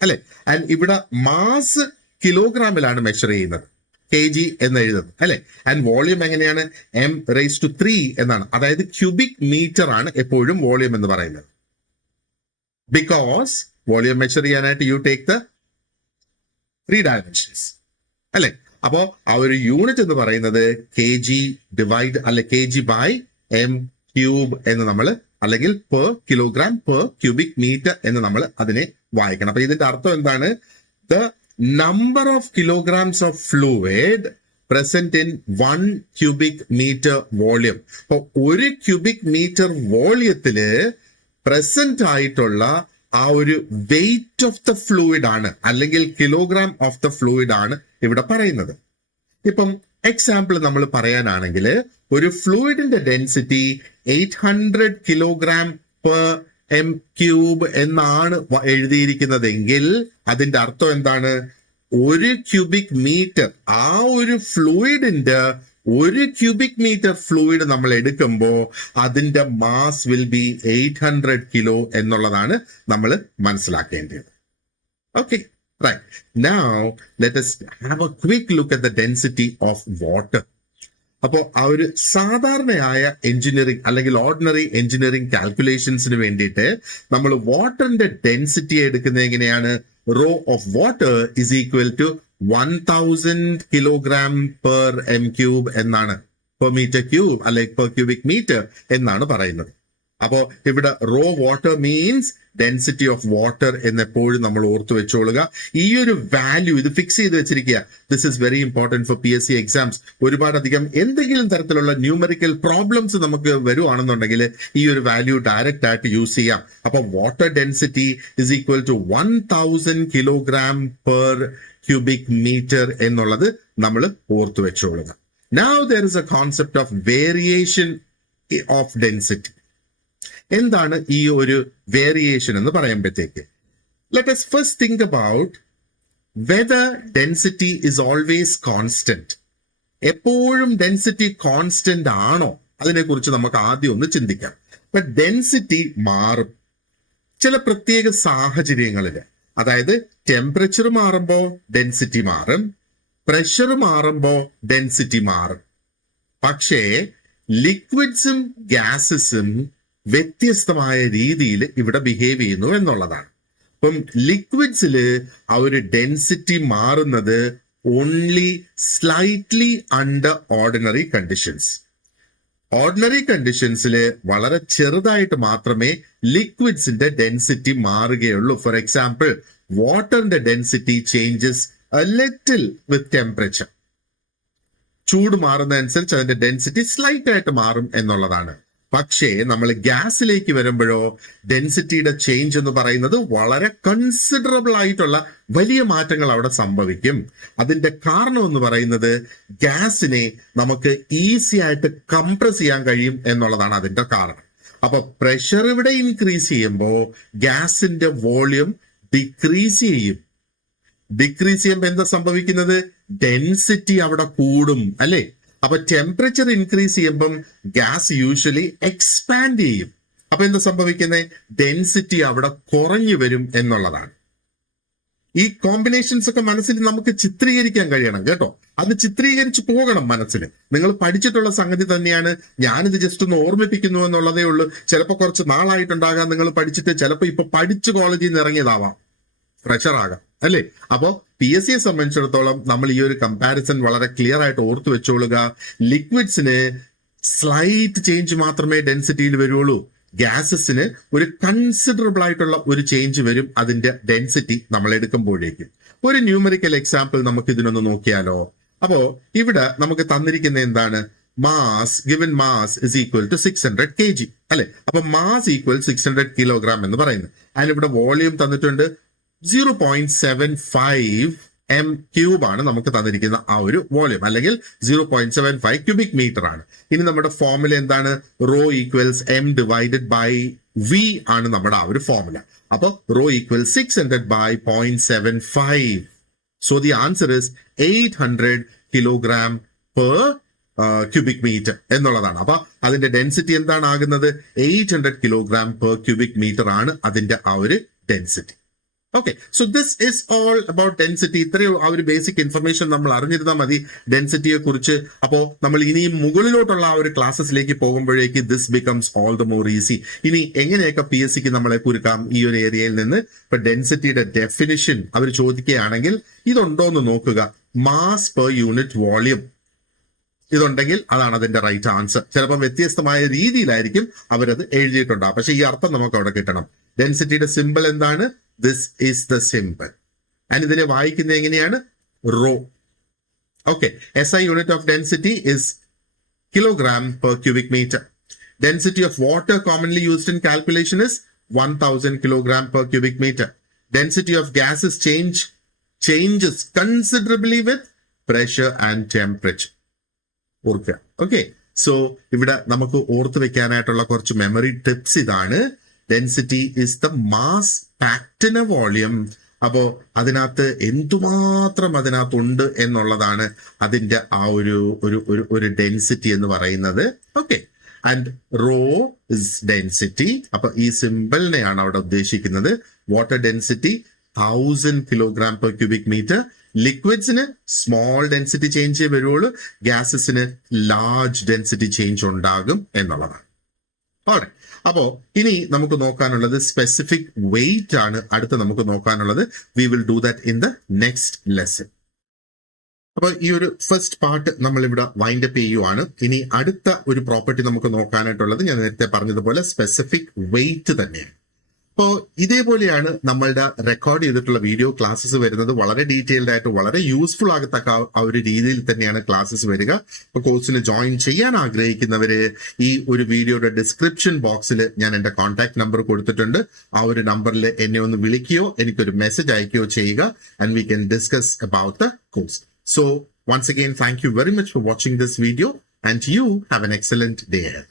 അല്ലെ? ആൻഡ് ഇവിടെ മാസ് കിലോഗ്രാമിലാണ് മെഷർ ചെയ്യുന്നത്, kg എന്ന് എഴുതുന്നത്, അല്ലെ? ആൻഡ് വോളിയം എങ്ങനെയാണ്, m⁻³ എന്നാണ്, അതായത് ക്യൂബിക് മീറ്റർ ആണ് എപ്പോഴും വോളിയം എന്ന് പറയുന്നത്. ബിക്കോസ് വോളിയം മെഷർ ചെയ്യാനായിട്ട് യു ടേക്ക് ദ 3 dimensions, അല്ലെ? അപ്പോ ആ ഒരു യൂണിറ്റ് എന്ന് പറയുന്നത് kg ബൈ m³ എന്ന് നമ്മൾ, അല്ലെങ്കിൽ per kilogram per cubic metre എന്ന് നമ്മൾ അതിനെ വായിക്കണം. അപ്പൊ ഇതിന്റെ അർത്ഥം എന്താണ്, the number of kilograms of fluid present in 1 cubic metre volume. അപ്പൊ ഒരു ക്യൂബിക് മീറ്റർ വോളിയത്തില് പ്രസന്റ് ആയിട്ടുള്ള ആ ഒരു വെയിറ്റ് ഓഫ് ദ ഫ്ലൂയിഡ് ആണ്, അല്ലെങ്കിൽ കിലോഗ്രാം ഓഫ് ദ ഫ്ലൂയിഡ് ആണ് ഇവിടെ പറയുന്നത്. ഇപ്പം എക്സാമ്പിൾ നമ്മൾ പറയാനാണെങ്കിൽ ഒരു ഫ്ലൂയിഡിന്റെ ഡെൻസിറ്റി 800 കിലോഗ്രാം പെർ m³ എന്നാണ് എഴുതിയിരിക്കുന്നതെങ്കിൽ അതിന്റെ അർത്ഥം എന്താണ്, ഒരു ക്യൂബിക് മീറ്റർ, ആ ഒരു ഫ്ലൂയിഡിന്റെ ഒരു ക്യൂബിക് മീറ്റർ ഫ്ലൂയിഡ് നമ്മൾ എടുക്കുമ്പോൾ അതിന്റെ മാസ് വിൽ ബി 800 കിലോ എന്നുള്ളതാണ് നമ്മൾ മനസ്സിലാക്കേണ്ടത്. Okay, right. Now let us have a quick look at the density of water. അപ്പോൾ ആ ഒരു സാധാരണയായ എഞ്ചിനീയറിംഗ് അല്ലെങ്കിൽ ഓർഡിനറി എഞ്ചിനീയറിംഗ് കാൽക്കുലേഷൻസിന് വേണ്ടിയിട്ട് നമ്മൾ വാട്ടറിന്റെ ഡെൻസിറ്റി എടുക്കുന്നത് എങ്ങനെയാണ്, rho of water is equal to 1000 kilogram per m³ എന്നാണ്, പെർ മീറ്റർ ക്യൂബ് അല്ലെങ്കിൽ പെർ ക്യൂബിക് മീറ്റർ എന്നാണ് പറയുന്നത്. അപ്പോ ഇവിടെ rho water means density of water എന്നെപ്പോഴും നമ്മൾ ഓർത്തു വെച്ചോളുക. ഈ ഒരു വാല്യൂ ഇത് ഫിക്സ് ചെയ്ത് വെച്ചിരിക്കുക. This is very important four PSC exams. ഒരുപാടധികം എന്തെങ്കിലും തരത്തിലുള്ള ന്യൂമറിക്കൽ പ്രോബ്ലംസ് നമുക്ക് വരുവാണെന്നുണ്ടെങ്കിൽ ഈ ഒരു വാല്യൂ ഡയറക്റ്റ് ആയിട്ട് യൂസ് ചെയ്യാം. അപ്പൊ water density is equal to 1000 kilogram per cubic metre എന്നുള്ളത് നമ്മൾ ഓർത്തു വെച്ചോളുക. Now there is a concept of variation of density. എന്താണ് ഈ ഒരു വേരിയേഷൻ എന്ന് പറയുമ്പോഴത്തേക്ക്, let us first think about whether density is always constant. എപ്പോഴും ഡെൻസിറ്റി കോൺസ്റ്റന്റ് ആണോ, അതിനെക്കുറിച്ച് നമുക്ക് ആദ്യം ഒന്ന് ചിന്തിക്കാം. ഇപ്പൊ ഡെൻസിറ്റി മാറും ചില പ്രത്യേക സാഹചര്യങ്ങളിൽ, അതായത് ടെമ്പറേച്ചർ മാറുമ്പോൾ ഡെൻസിറ്റി മാറും, പ്രഷർ മാറുമ്പോൾ ഡെൻസിറ്റി മാറും. പക്ഷേ ലിക്വിഡ്സും ഗ്യാസസും വ്യത്യസ്തമായ രീതിയിൽ ഇവിടെ ബിഹേവ് ചെയ്യുന്നു എന്നുള്ളതാണ്. അപ്പം ലിക്വിഡ്സില് ആ ഒരു ഡെൻസിറ്റി മാറുന്നത് only slightly under ordinary conditions. Ordinary കണ്ടീഷൻസിൽ വളരെ ചെറുതായിട്ട് മാത്രമേ ലിക്വിഡ്സിന്റെ ഡെൻസിറ്റി മാറുകയുള്ളൂ. ഫോർ എക്സാമ്പിൾ, വാട്ടറിന്റെ density changes a little with temperature. ചൂട് മാറുന്നതനുസരിച്ച് അതിന്റെ ഡെൻസിറ്റി സ്ലൈറ്റ് ആയിട്ട് മാറും എന്നുള്ളതാണ്. പക്ഷേ നമ്മൾ ഗ്യാസിലേക്ക് വരുമ്പോഴോ ഡെൻസിറ്റിയുടെ ചേഞ്ച് എന്ന് പറയുന്നത് വളരെ കൺസിഡറബിൾ ആയിട്ടുള്ള വലിയ മാറ്റങ്ങൾ അവിടെ സംഭവിക്കും. അതിന്റെ കാരണം എന്ന് പറയുന്നത് ഗ്യാസിനെ നമുക്ക് ഈസി ആയിട്ട് കംപ്രസ് ചെയ്യാൻ കഴിയും എന്നുള്ളതാണ് അതിന്റെ കാരണം. അപ്പൊ പ്രഷർ ഇവിടെ ഇൻക്രീസ് ചെയ്യുമ്പോൾ ഗ്യാസിന്റെ വോളിയം ഡിക്രീസ് ചെയ്യും. ഡിക്രീസ് ചെയ്യുമ്പോൾ എന്താ സംഭവിക്കുന്നത്? ഡെൻസിറ്റി അവിടെ കൂടും അല്ലെ? അപ്പൊ ടെമ്പറേച്ചർ ഇൻക്രീസ് ചെയ്യുമ്പം ഗ്യാസ് യൂഷ്വലി എക്സ്പാൻഡ് ചെയ്യും. അപ്പൊ എന്താ സംഭവിക്കുന്നത്? ഡെൻസിറ്റി അവിടെ കുറഞ്ഞു വരും എന്നുള്ളതാണ്. ഈ കോമ്പിനേഷൻസ് ഒക്കെ മനസ്സിൽ നമുക്ക് ചിത്രീകരിക്കാൻ കഴിയണം കേട്ടോ. അത് ചിത്രീകരിച്ച് പോകണം മനസ്സിൽ. നിങ്ങൾ പഠിച്ചിട്ടുള്ള സംഗതി തന്നെയാണ്. ഞാനിത് ജസ്റ്റ് ഒന്ന് ഓർമ്മിപ്പിക്കുന്നു എന്നുള്ളതേ ഉള്ളൂ. ചിലപ്പോൾ കുറച്ച് നാളായിട്ടുണ്ടാകാം നിങ്ങൾ പഠിച്ചിട്ട്, ചിലപ്പോൾ ഇപ്പൊ പഠിച്ച് കോളേജിൽ നിന്ന് ഇറങ്ങിയതാവാം, ഫ്രഷർ ആകാം അല്ലേ? അപ്പോ PSCയെ സംബന്ധിച്ചിടത്തോളം നമ്മൾ ഈ ഒരു കമ്പാരിസൺ വളരെ ക്ലിയർ ആയിട്ട് ഓർത്തു വെച്ചോളുക. ലിക്വിഡ്സിന് സ്ലൈറ്റ് ചേഞ്ച് മാത്രമേ ഡെൻസിറ്റിയിൽ വരുള്ളൂ. ഗ്യാസസിന് ഒരു കൺസിഡറബിൾ ആയിട്ടുള്ള ഒരു ചേഞ്ച് വരും അതിന്റെ ഡെൻസിറ്റി നമ്മൾ എടുക്കുമ്പോഴേക്കും. ഒരു ന്യൂമറിക്കൽ എക്സാമ്പിൾ നമുക്ക് ഇതിനൊന്ന് നോക്കിയാലോ. അപ്പോ ഇവിടെ നമുക്ക് തന്നിരിക്കുന്ന എന്താണ്? Mass, given mass is equal to 600 kg അല്ലെ? അപ്പൊ മാസ് ഈക്വൽ 600 കിലോഗ്രാം എന്ന് പറയുന്നത്. അതിനിവിടെ വോളിയം തന്നിട്ടുണ്ട് 0.75 m³ ആണ് നമുക്ക് തന്നിരിക്കുന്ന ആ ഒരു വോളിയം, അല്ലെങ്കിൽ 0.75 ക്യൂബിക് മീറ്റർ ആണ്. ഇനി നമ്മുടെ ഫോർമുല എന്താണ്? റോ ഈക്വൽസ് m/v ആണ് നമ്മുടെ ആ ഒരു ഫോർമുല. അപ്പൊ rho equal 600 by 0.75. So the answer is 800 kilogram per cubic metre എന്നുള്ളതാണ്. അപ്പൊ അതിന്റെ ഡെൻസിറ്റി എന്താണ് ആകുന്നത്? 800 കിലോഗ്രാം പെർ ക്യൂബിക് മീറ്റർ ആണ് അതിന്റെ ആ ഒരു density. Okay, so this is all about density. ഇത്രയും ആ ഒരു ബേസിക് ഇൻഫർമേഷൻ നമ്മൾ അറിഞ്ഞിരുന്നാൽ മതി ഡെൻസിറ്റിയെ കുറിച്ച്. അപ്പോ നമ്മൾ ഇനിയും മുകളിലോട്ടുള്ള ആ ഒരു ക്ലാസ്സസിലേക്ക് പോകുമ്പോഴേക്ക് this becomes all the more easy. ഇനി എങ്ങനെയൊക്കെ PSCക്ക് നമ്മളെ കുരുക്കാം ഈ ഒരു ഏരിയയിൽ നിന്ന്? ഇപ്പൊ ഡെൻസിറ്റിയുടെ ഡെഫിനിഷൻ അവർ ചോദിക്കുകയാണെങ്കിൽ ഇതുണ്ടോ എന്ന് നോക്കുക. മാസ് പെർ യൂണിറ്റ് വോളിയം ഇതുണ്ടെങ്കിൽ അതാണ് അതിന്റെ റൈറ്റ് ആൻസർ. ചിലപ്പോൾ വ്യത്യസ്തമായ രീതിയിലായിരിക്കും അവരത് എഴുതിയിട്ടുണ്ടാവും, പക്ഷെ ഈ അർത്ഥം നമുക്ക് അവിടെ കിട്ടണം. ഡെൻസിറ്റിയുടെ സിമ്പിൾ എന്താണ്? This is the symbol. And ഇതിനെ വായിക്കുന്നത് എങ്ങനെയാണ്? Raw. Okay, SI unit of density is kilogram per cubic meter. Density of water commonly used in calculation is 1000 kilogram per cubic meter. Density of gases changes considerably with pressure and temperature. ഓർക്കുക. Okay, so ഇവിടെ നമുക്ക് ഓർത്ത് വെക്കാനായിട്ടുള്ള കുറച്ച് memory tips ഇതാണ്. Density is the mass packed in A volume. അപ്പോ അതിനകത്ത് എന്തുമാത്രം അതിനകത്തുണ്ട് എന്നുള്ളതാണ് അതിന്റെ ആ ഒരു ഡെൻസിറ്റി എന്ന് പറയുന്നത്. Okay, and rho is density. അപ്പൊ ഈ സിമ്പിളിനെയാണ് അവിടെ ഉദ്ദേശിക്കുന്നത്. Water density 1000 kilogram per cubic metre. ലിക്വിഡ്സിന് സ്മോൾ ഡെൻസിറ്റി ചേഞ്ച് വരുള്ളൂ, ഗ്യാസസിന് ലാർജ് ഡെൻസിറ്റി ചേഞ്ച് ഉണ്ടാകും എന്നുള്ളതാണ്. ഓക്കെ, അപ്പോ ഇനി നമുക്ക് നോക്കാനുള്ളത് സ്പെസിഫിക് വെയിറ്റ് ആണ്. അടുത്ത് നമുക്ക് നോക്കാനുള്ളത് we will do that in the next lesson. അപ്പൊ ഈ ഒരു ഫസ്റ്റ് പാർട്ട് നമ്മൾ ഇവിടെ വൈൻഡ് അപ്പ് ചെയ്യുവാണ്. ഇനി അടുത്ത ഒരു പ്രോപ്പർട്ടി നമുക്ക് നോക്കാനായിട്ടുള്ളത് ഞാൻ നേരത്തെ പറഞ്ഞതുപോലെ സ്പെസിഫിക് വെയിറ്റ് തന്നെയാണ്. അപ്പോൾ ഇതേപോലെയാണ് നമ്മളുടെ റെക്കോർഡ് ചെയ്തിട്ടുള്ള വീഡിയോ ക്ലാസ്സസ് വരുന്നത്. വളരെ ഡീറ്റെയിൽഡ് ആയിട്ട് വളരെ യൂസ്ഫുൾ ആകത്തക്ക ആ ഒരു രീതിയിൽ തന്നെയാണ് ക്ലാസ്സസ് വരിക. അപ്പോൾ കോഴ്സിന് ജോയിൻ ചെയ്യാൻ ആഗ്രഹിക്കുന്നവര് ഈ ഒരു വീഡിയോയുടെ ഡിസ്ക്രിപ്ഷൻ ബോക്സിൽ ഞാൻ എന്റെ കോൺടാക്ട് നമ്പർ കൊടുത്തിട്ടുണ്ട്. ആ ഒരു നമ്പറിൽ എന്നെ ഒന്ന് വിളിക്കുകയോ എനിക്കൊരു മെസ്സേജ് അയക്കുകയോ ചെയ്യുക. And we can discuss about the course. So once again, thank you very much for watching this video and you have an excellent day ahead.